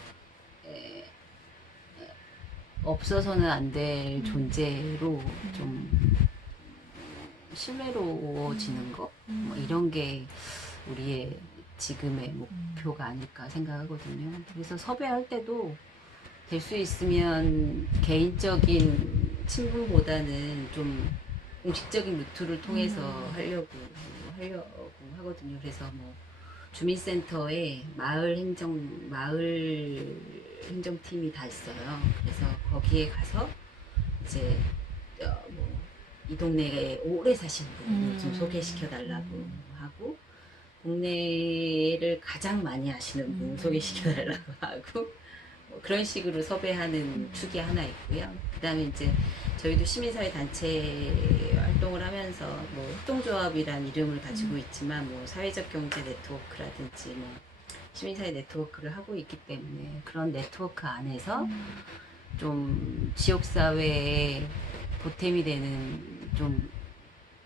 없어서는 안 될 존재로 좀 신뢰로워지는 거 뭐 이런 게 우리의 지금의 목표가 아닐까 생각하거든요. 그래서 섭외할 때도 될 수 있으면 개인적인 친분보다는 좀 공식적인 루트를 통해서 하려고 하거든요. 그래서 뭐 주민센터에 마을 행정팀이 다 있어요. 그래서 거기에 가서 이제 뭐 이 동네에 오래 사신 분을 좀 소개시켜 달라고 하고 국내를 가장 많이 하시는 분 소개시켜 달라고 하고 뭐 그런 식으로 섭외하는 축이 하나 있고요. 그 다음에 이제 저희도 시민사회 단체 활동을 하면서 뭐 협동조합이란 이름을 가지고 있지만 뭐 사회적 경제 네트워크라든지 뭐 시민사회 네트워크를 하고 있기 때문에 그런 네트워크 안에서 좀 지역사회에 보탬이 되는 좀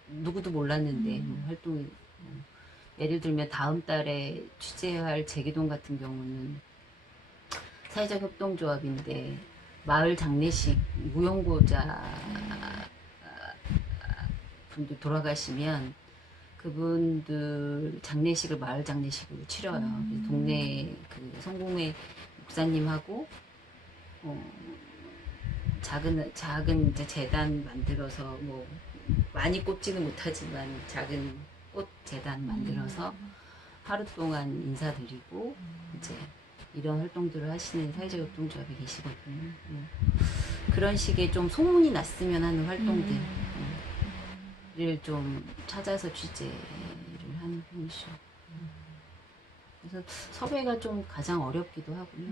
누구도 몰랐는데 뭐 활동이 예를 들면 다음 달에 취재할 제기동 같은 경우는 사회적 협동조합인데 마을 장례식 무용고자 분들 돌아가시면 그분들 장례식을 마을 장례식으로 치러요. 그래서 동네 그 성공회 목사님하고 작은 이제 재단 만들어서 뭐 많이 꽂지는 못하지만 작은 꽃 재단 만들어서 하루 동안 인사드리고 이제 이런 활동들을 하시는 사회적 협동조합이 계시거든요. 그런 식의 좀 소문이 났으면 하는 활동들을 좀 찾아서 취재를 하는 편이죠. 그래서 섭외가 좀 가장 어렵기도 하고요.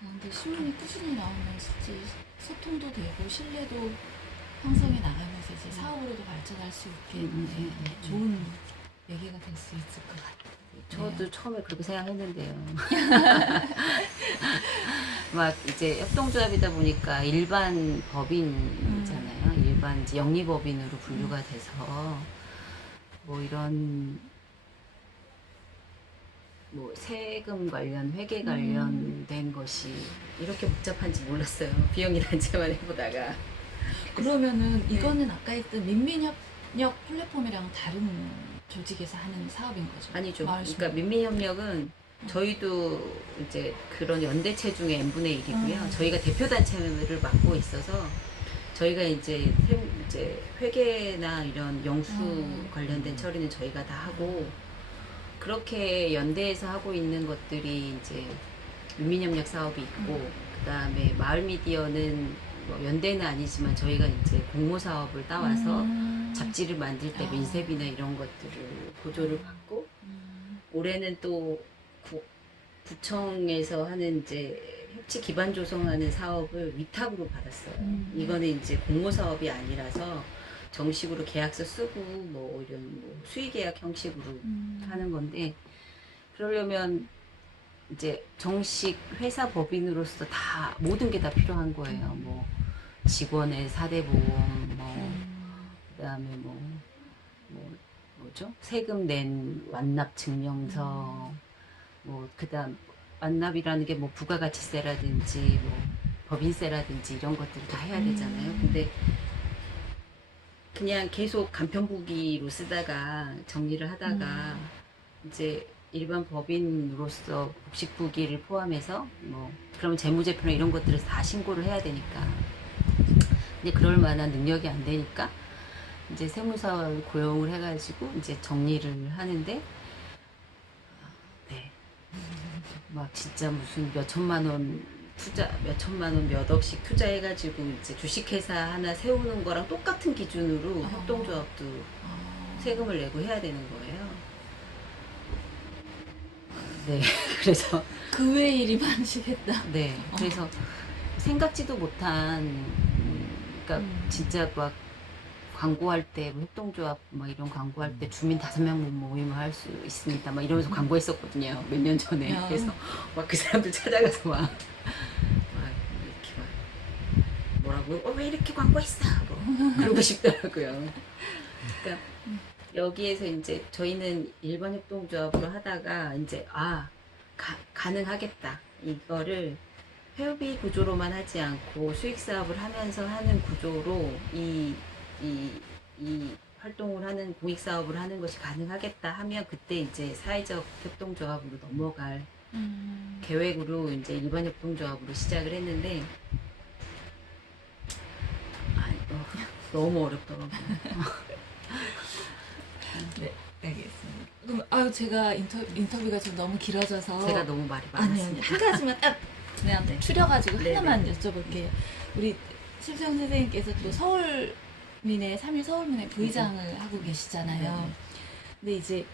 근데 신문이 꾸준히 나오면 이제 소통도 되고 신뢰도 형성해 나가면서 이제 사업으로도 발전할 수 있게 좋은 매개가 될 수 있을 것 같아요. 저도 처음에 그렇게 생각했는데요. 막 이제 협동조합이다 보니까 일반 법인이잖아요. 일반 이제 영리법인으로 분류가 돼서 뭐 이런 뭐 세금 관련 회계 관련된 것이 이렇게 복잡한지 몰랐어요. 비영리 단체만 해보다가. 그러면은 이거는 아까 했던 민민협력 플랫폼이랑 다른 조직에서 하는 사업인 거죠? 아니죠. 마을 그러니까 신문. 민민협력은 저희도 이제 그런 연대체 중에 n분의 1이고요. 저희가 대표단체를 맡고 있어서 저희가 이제 회계나 이런 영수 관련된 처리는 저희가 다 하고 그렇게 연대에서 하고 있는 것들이 이제 민민협력 사업이 있고 그 다음에 마을 미디어는 뭐 연대는 아니지만 저희가 이제 공모 사업을 따와서 잡지를 만들 때 민세비나 이런 것들을 보조를 받고 올해는 또 구청에서 하는 이제 협치 기반 조성하는 사업을 위탁으로 받았어요. 이거는 이제 공모 사업이 아니라서 정식으로 계약서 쓰고 뭐 이런 뭐 수의 계약 형식으로 하는 건데 그러려면 이제 정식 회사 법인으로서 다 모든 게 다 필요한 거예요. 뭐 직원의 4대 보험, 뭐 음. 그다음에 뭐죠? 세금 낸 완납 증명서, 뭐 그다음 완납이라는 게 뭐 부가가치세라든지 뭐 법인세라든지 이런 것들을 다 해야 되잖아요. 근데 그냥 계속 간편부기로 쓰다가 정리를 하다가 이제 일반 법인으로서 복식부기를 포함해서 뭐 그러면 재무제표나 이런 것들을 다 신고를 해야 되니까 근데 그럴 만한 능력이 안 되니까 이제 세무사를 고용을 해가지고 이제 정리를 하는데 네. 막 진짜 무슨 몇 천만 원 몇 억씩 투자해가지고 이제 주식회사 하나 세우는 거랑 똑같은 기준으로 협동조합도 세금을 내고 해야 되는 거예요. 네, 그래서 그 외 일이 많으시겠다. 네, 그래서 생각지도 못한 그러니까 진짜 막 광고할 때 뭐 협동조합 막 이런 광고할 때 주민 5명 모임을 할 수 있습니다. 막 이러면서 광고했었거든요. 몇 년 전에. 야. 그래서 막 그 사람들 찾아가서 막 이렇게 막 뭐라고 왜 이렇게 광고했어? 뭐 그러고 싶더라고요. 그러니까 여기에서 이제 저희는 일반 협동조합으로 하다가 이제 가능하겠다. 이거를 회비 구조로만 하지 않고 수익 사업을 하면서 하는 구조로 이 활동을 하는 공익 사업을 하는 것이 가능하겠다 하면 그때 이제 사회적 협동조합으로 넘어갈 계획으로 이제 일반 협동조합으로 시작을 했는데 너무 어렵더라고요. 네, 알겠습니다. 그럼 제가 인터뷰가 좀 너무 길어져서 제가 너무 말이 아니요, 많았습니다. 한 가지만 딱 그냥 네. 추려가지고 네, 하나만 여쭤볼게요. 우리 실정 선생님께서 또 서울민의 3일 서울민의 부의장을 하고 계시잖아요. 네. 근데 이제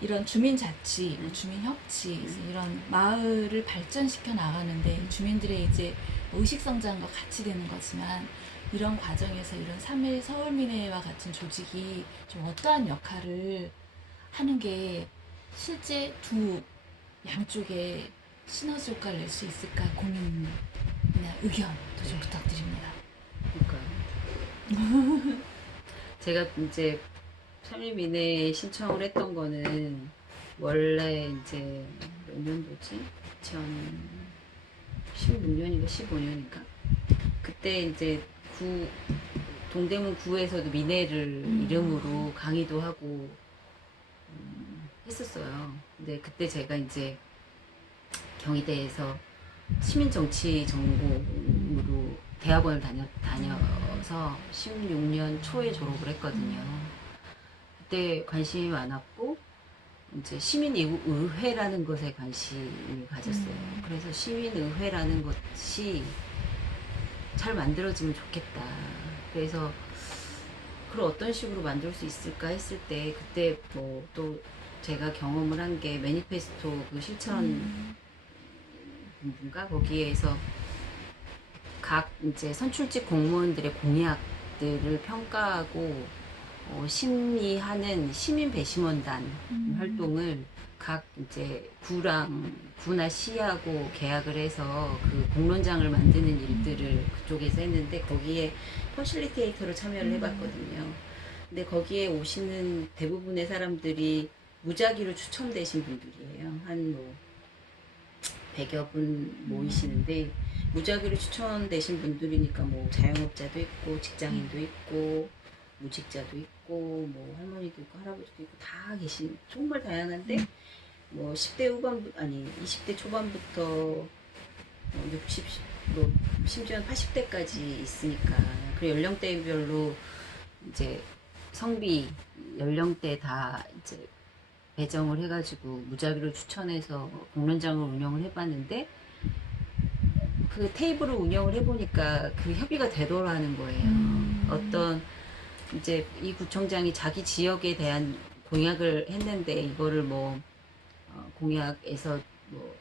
이런 주민자치, 주민협치 이런 마을을 발전시켜 나가는데 주민들의 이제 의식성장과 같이 되는 거지만 이런 과정에서 이런 3일 서울민회와 같은 조직이 좀 어떠한 역할을 하는 게 실제 두 양쪽에 시너지 효과를 낼 수 있을까 고민이나 의견도 좀 부탁드립니다. 그러니까요. 제가 이제 3일 이내에 신청을 했던 거는 원래 이제 몇 년도지? 2016년인가 15년인가? 그때 이제 동대문 구에서도 민회를 이름으로 강의도 하고 했었어요. 근데 그때 제가 이제 경희대에서 시민정치 전공으로 대학원을 다녀서 16년 초에 졸업을 했거든요. 그때 관심이 많았고 이제 시민의회라는 것에 관심을 가졌어요. 그래서 시민의회라는 것이 잘 만들어지면 좋겠다. 그래서 그걸 어떤 식으로 만들 수 있을까 했을 때 그때 뭐 또 제가 경험을 한 게 매니페스토 그 실천 본부인가 거기에서 각 이제 선출직 공무원들의 공약들을 평가하고 심의하는 시민 배심원단 활동을 각 이제 구나 시하고 계약을 해서 그 공론장을 만드는 일들을 그쪽에서 했는데 거기에 퍼실리테이터로 참여를 해봤거든요. 근데 거기에 오시는 대부분의 사람들이 무작위로 추첨되신 분들이에요. 한 뭐 100여 분 모이시는데 무작위로 추천되신 분들이니까 뭐 자영업자도 있고 직장인도 있고 무직자도 있고 뭐 할머니도 있고 할아버지도 있고 다 계신 정말 다양한데 뭐 10대 후반부 아니 20대 초반부터 60, 뭐 심지어는 80대까지 있으니까 그 연령대별로 이제 성비 연령대 다 이제 배정을 해가지고 무작위로 추천해서 공론장을 운영을 해봤는데 그 테이블을 운영을 해보니까 그 협의가 되더라는 거예요. 어떤 이제 이 구청장이 자기 지역에 대한 공약을 했는데 이거를 뭐 공약에서 뭐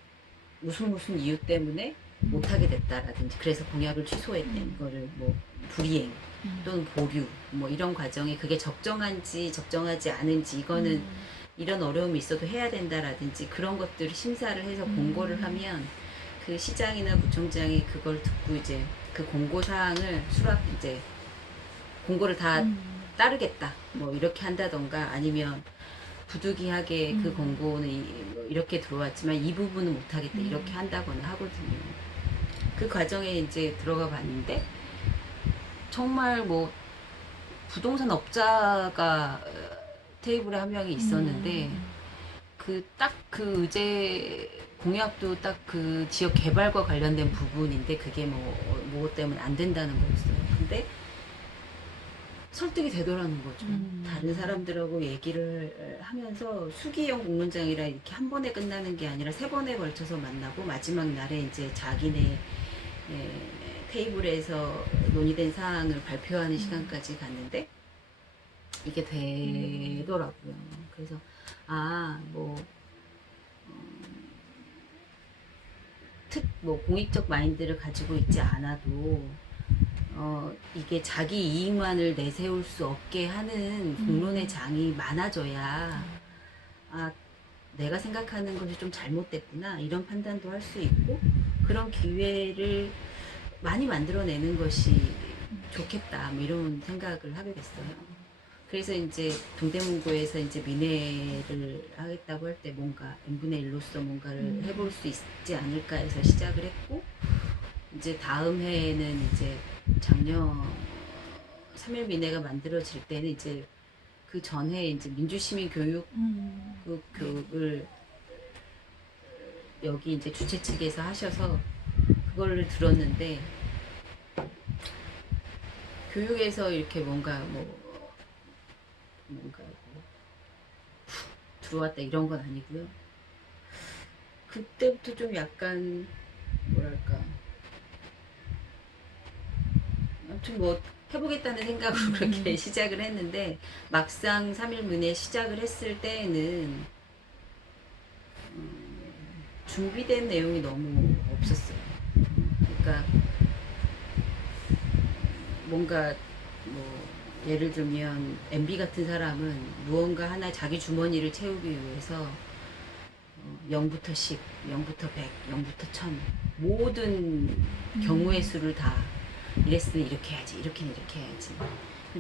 무슨 이유 때문에 못하게 됐다라든지 그래서 공약을 취소했대. 이거를 뭐 불이행 또는 보류 뭐 이런 과정에 그게 적정한지 적정하지 않은지 이거는 이런 어려움이 있어도 해야 된다라든지 그런 것들을 심사를 해서 공고를 하면 그 시장이나 구청장이 그걸 듣고 이제 그 공고 사항을 이제 공고를 다 따르겠다 뭐 이렇게 한다던가, 아니면 부득이하게 그 공고는 뭐 이렇게 들어왔지만 이 부분은 못하겠다 이렇게 한다거나 하거든요. 그 과정에 이제 들어가 봤는데 정말 뭐 부동산 업자가 테이블에 한 명이 있었는데 그 딱 그 의제 공약도 딱 그 지역 개발과 관련된 부분인데 그게 뭐 때문에 안 된다는 거였어요. 근데 설득이 되더라는 거죠. 다른 사람들하고 얘기를 하면서 수기형 공론장이라 이렇게 한 번에 끝나는 게 아니라 3번에 걸쳐서 만나고 마지막 날에 이제 자기네 테이블에서 논의된 사항을 발표하는 시간까지 갔는데 이게 되더라고요. 그래서 뭐 공익적 마인드를 가지고 있지 않아도 이게 자기 이익만을 내세울 수 없게 하는 공론의 장이 많아져야 내가 생각하는 것이 좀 잘못됐구나 이런 판단도 할 수 있고, 그런 기회를 많이 만들어내는 것이 좋겠다 뭐 이런 생각을 하게 됐어요. 그래서 이제 동대문구에서 이제 민회를 하겠다고 할 때 뭔가 n분의 1로서 뭔가를 해볼 수 있지 않을까 해서 시작을 했고, 이제 다음 해에는 이제 작년 3일 민회가 만들어질 때는 이제 그 전에 이제 민주시민 교육 교육을 여기 이제 주최 측에서 하셔서 그거를 들었는데, 교육에서 이렇게 뭔가 들어왔다 이런 건 아니고요. 그때부터 좀 약간 뭐랄까, 아무튼 뭐 해보겠다는 생각으로 그렇게 시작을 했는데, 막상 3일 문에 시작을 했을 때에는 준비된 내용이 너무 없었어요. 그러니까 뭔가 뭐 예를 들면 MB 같은 사람은 무언가 하나 자기 주머니를 채우기 위해서 0부터 10, 0부터 100, 0부터 1000 모든 경우의 수를 다 이랬으면 이렇게 해야지, 이렇게는 이렇게 해야지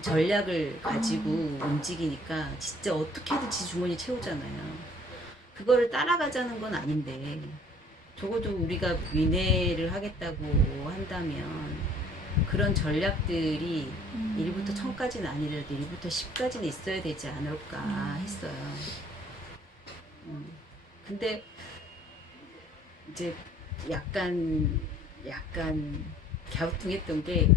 전략을 가지고 움직이니까 진짜 어떻게든 지 주머니 채우잖아요. 그거를 따라가자는 건 아닌데, 적어도 우리가 민회를 하겠다고 한다면 그런 전략들이 1부터 1000까지는 아니더라도 1부터 10까지는 있어야 되지 않을까 했어요. 근데 이제 약간 갸우뚱했던 게,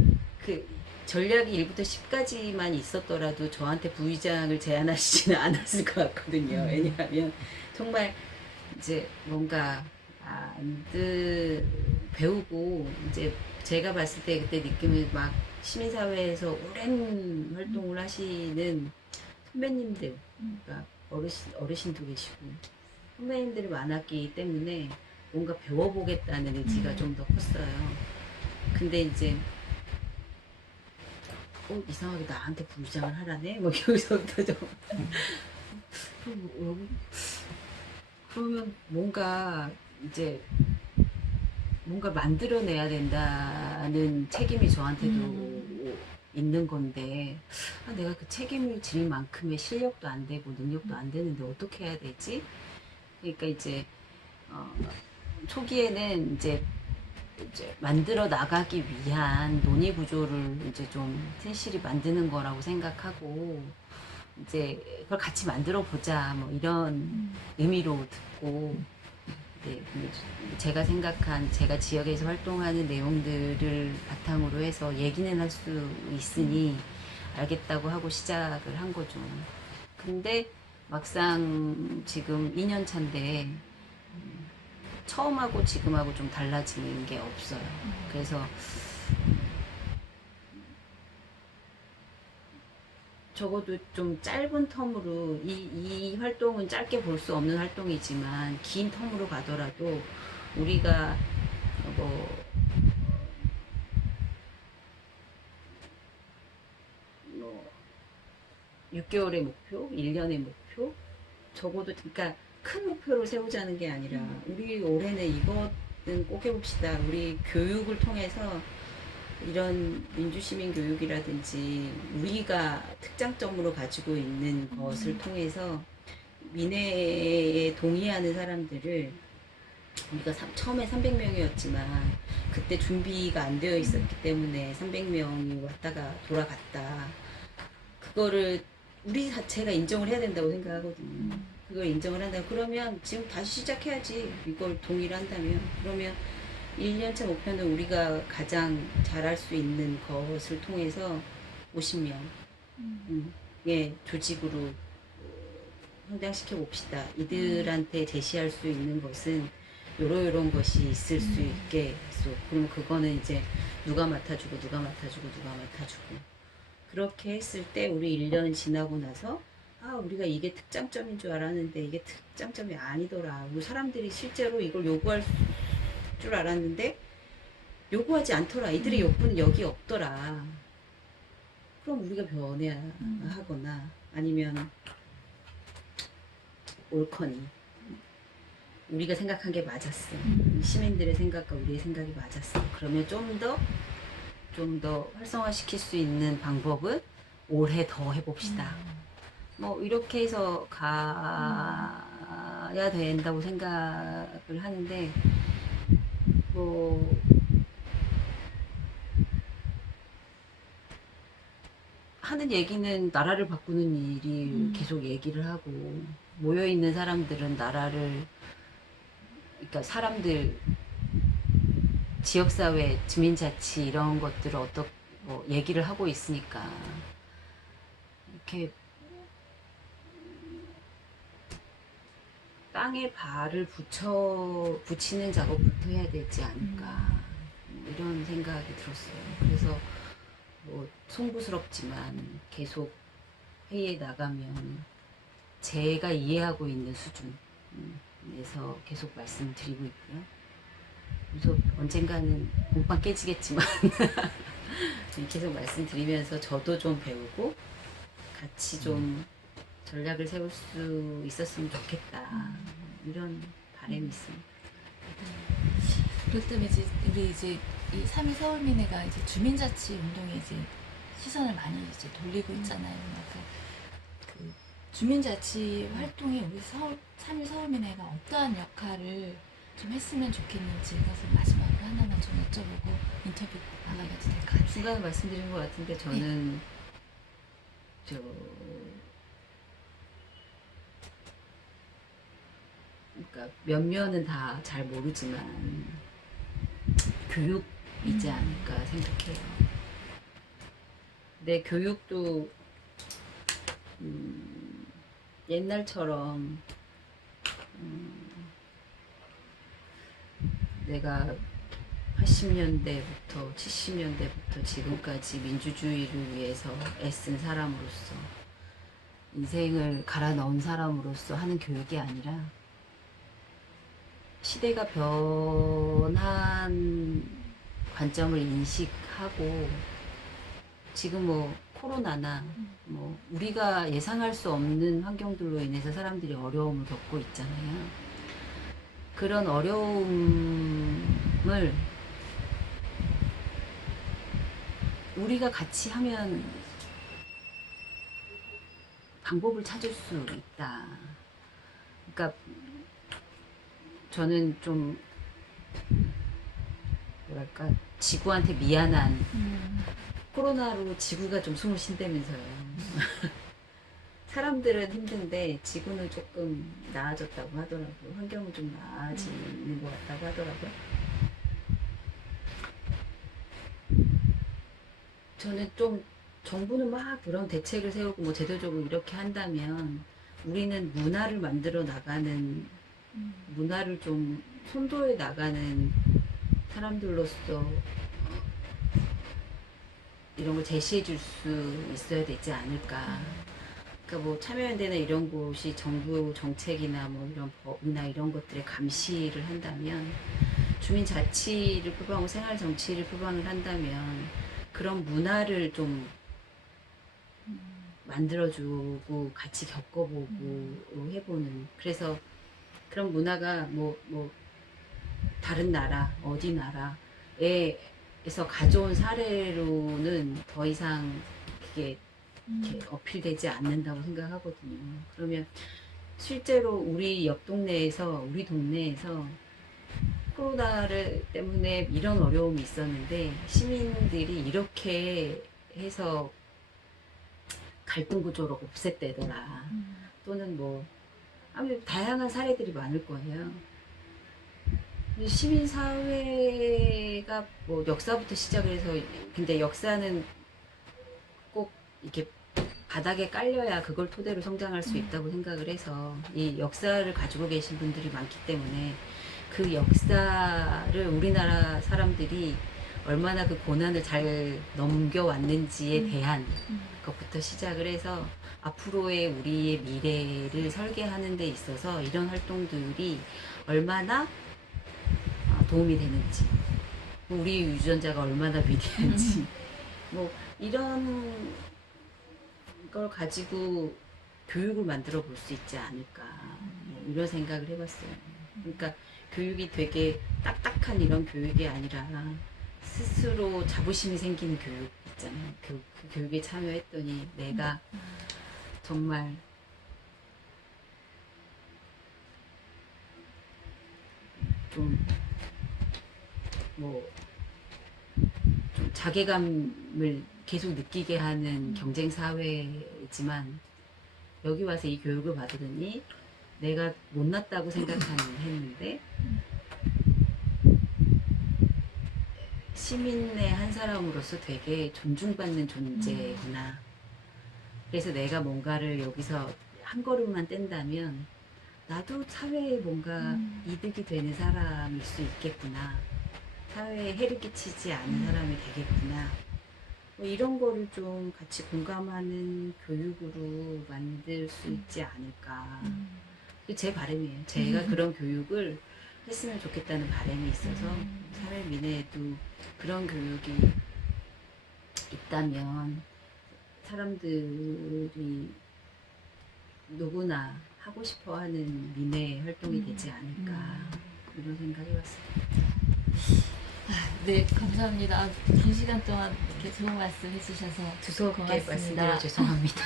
그 전략이 1부터 10까지만 있었더라도 저한테 부의장을 제안하시지는 않았을 것 같거든요. 왜냐하면 정말 이제 뭔가 배우고, 이제 제가 봤을 때 그때 느낌이 막 시민사회에서 오랜 활동을 하시는 선배님들, 그러니까 어르신도 계시고 선배님들이 많았기 때문에 뭔가 배워보겠다는 의지가 좀 더 컸어요. 근데 이제 이상하게 나한테 부의장을 하라네? 뭐 여기서부터 좀 그러면 뭔가 이제 뭔가 만들어내야 된다는 책임이 저한테도 있는 건데, 내가 그 책임을 질 만큼의 실력도 안 되고 능력도 안 되는데 어떻게 해야 되지? 그러니까 이제 초기에는 이제 만들어 나가기 위한 논의 구조를 이제 좀 튼실히 만드는 거라고 생각하고, 이제 그걸 같이 만들어 보자 뭐 이런 의미로 듣고, 네, 제가 생각한, 제가 지역에서 활동하는 내용들을 바탕으로 해서 얘기는 할 수 있으니 알겠다고 하고 시작을 한 거죠. 근데 막상 지금 2년 차인데 처음하고 지금하고 좀 달라지는 게 없어요. 그래서 적어도 좀 짧은 텀으로 이 활동은 짧게 볼 수 없는 활동이지만 긴 텀으로 가더라도 우리가 뭐 6개월의 목표, 1년의 목표, 적어도 그러니까 큰 목표를 세우자는 게 아니라 우리 올해는 이것 꼭 해봅시다. 우리 교육을 통해서 이런 민주시민 교육이라든지 우리가 특장점으로 가지고 있는 것을 통해서 민회에 동의하는 사람들을 우리가 처음에 300명이었지만 그때 준비가 안 되어 있었기 때문에 300명이 왔다가 돌아갔다. 그거를 우리 자체가 인정을 해야 된다고 생각하거든요. 그걸 인정을 한다. 그러면 지금 다시 시작해야지. 이걸 동의를 한다면. 그러면 1년차 목표는 우리가 가장 잘할 수 있는 것을 통해서 50명, 예, 조직으로 성장시켜 봅시다. 이들한테 제시할 수 있는 것은 요런 것이 있을 수 있게 해서 그러면 그거는 이제 누가 맡아주고 누가 맡아주고 누가 맡아주고 그렇게 했을 때 우리 1년 지나고 나서 아 우리가 이게 특장점인 줄 알았는데 이게 특장점이 아니더라. 우리 사람들이 실제로 이걸 요구할 줄 알았는데 요구하지 않더라. 이들의 욕구는 여기 없더라. 그럼 우리가 변해야 하거나 아니면 옳거니 우리가 생각한 게 맞았어. 시민들의 생각과 우리의 생각이 맞았어. 그러면 좀 더 활성화시킬 수 있는 방법은 올해 더 해봅시다. 뭐 이렇게 해서 가야 된다고 생각을 하는데 뭐 하는 얘기는 나라를 바꾸는 일이 계속 얘기를 하고 모여있는 사람들은 나라를 그러니까 사람들 지역사회 주민자치 이런 것들을 뭐 얘기를 하고 있으니까 이렇게 땅에 발을 붙이는 작업부터 해야 되지 않을까 이런 생각이 들었어요. 그래서 뭐 송구스럽지만 계속 회의에 나가면 제가 이해하고 있는 수준에서 계속 말씀드리고 있고요. 그래서 언젠가는 몸빵 깨지겠지만 계속 말씀드리면서 저도 좀 배우고 같이 좀 전략을 세울 수 있었으면 좋겠다 이런 바람이 있습니다. 그렇기 때문에 이제 우리 이제 이 3.1 서울민회가 이제 주민자치 운동에 이제 시선을 많이 이제 돌리고 있잖아요. 그 주민자치 활동에 우리 3.1 서울민회가 어떠한 역할을 좀 했으면 좋겠는지 그것을 마지막으로 하나만 좀 여쭤보고 인터뷰 나가도 될 것 같아요. 중간에 말씀드린 것 같은데 저는 그러니까 면면은 다 잘 모르지만 교육이지 않을까 생각해요. 내 교육도 옛날처럼 내가 80년대부터 70년대부터 지금까지 민주주의를 위해서 애쓴 사람으로서 인생을 갈아 넣은 사람으로서 하는 교육이 아니라 시대가 변한 관점을 인식하고 지금 뭐 코로나나 뭐 우리가 예상할 수 없는 환경들로 인해서 사람들이 어려움을 겪고 있잖아요. 그런 어려움을 우리가 같이 하면 방법을 찾을 수 있다. 그러니까 저는 좀 뭐랄까 지구한테 미안한 코로나로 지구가 좀 숨을 쉰다면서요. 사람들은 힘든데 지구는 조금 나아졌다고 하더라고요. 환경은 좀 나아지는 것 같다고 하더라고요. 저는 좀 정부는 막 그런 대책을 세우고 뭐 제도적으로 이렇게 한다면 우리는 문화를 만들어 나가는 문화를 좀 선도해 나가는 사람들로서 이런 걸 제시해 줄 수 있어야 되지 않을까. 그러니까 뭐 참여연대나 이런 곳이 정부 정책이나 뭐 이런 법이나 이런 것들에 감시를 한다면 주민 자치를 표방하고 생활 정치를 표방을 한다면 그런 문화를 좀 만들어주고 같이 겪어보고 해보는 그래서 그런 문화가 뭐 다른 나라, 어디 나라에서 가져온 사례로는 더 이상 그게 이렇게 어필되지 않는다고 생각하거든요. 그러면 실제로 우리 옆 동네에서, 우리 동네에서 코로나를 때문에 이런 어려움이 있었는데 시민들이 이렇게 해서 갈등 구조를 없앴대더라. 또는 뭐 아무튼 다양한 사례들이 많을 거예요. 시민 사회가 뭐 역사부터 시작을 해서 근데 역사는 꼭 이렇게 바닥에 깔려야 그걸 토대로 성장할 수 있다고 생각을 해서 이 역사를 가지고 계신 분들이 많기 때문에 그 역사를 우리나라 사람들이 얼마나 그 고난을 잘 넘겨왔는지에 대한 것부터 시작을 해서 앞으로의 우리의 미래를 설계하는 데 있어서 이런 활동들이 얼마나 도움이 되는지, 우리 유전자가 얼마나 위대한지, 뭐 이런 걸 가지고 교육을 만들어 볼 수 있지 않을까, 뭐 이런 생각을 해봤어요. 그러니까 교육이 되게 딱딱한 이런 교육이 아니라 스스로 자부심이 생기는 교육 있잖아요. 그 교육에 참여했더니 내가 정말 좀 좀 자괴감을 계속 느끼게 하는 경쟁 사회이지만 여기 와서 이 교육을 받으더니 내가 못났다고 생각했는데 시민의 한 사람으로서 되게 존중받는 존재구나. 그래서 내가 뭔가를 여기서 한 걸음만 뗀다면 나도 사회에 뭔가 이득이 되는 사람일 수 있겠구나. 사회에 해를 끼치지 않은 사람이 되겠구나. 뭐 이런 거를 좀 같이 공감하는 교육으로 만들 수 있지 않을까. 그게 제 바람이에요. 제가 그런 교육을 했으면 좋겠다는 바람이 있어서 사회민회에도 그런 교육이 있다면 사람들이 누구나 하고 싶어하는 민회 활동이 되지 않을까 이런 생각해봤습니다. 네, 감사합니다. 긴 시간 동안 이렇게 좋은 말씀 해주셔서 두서없게 고맙습니다. 말씀드려 죄송합니다.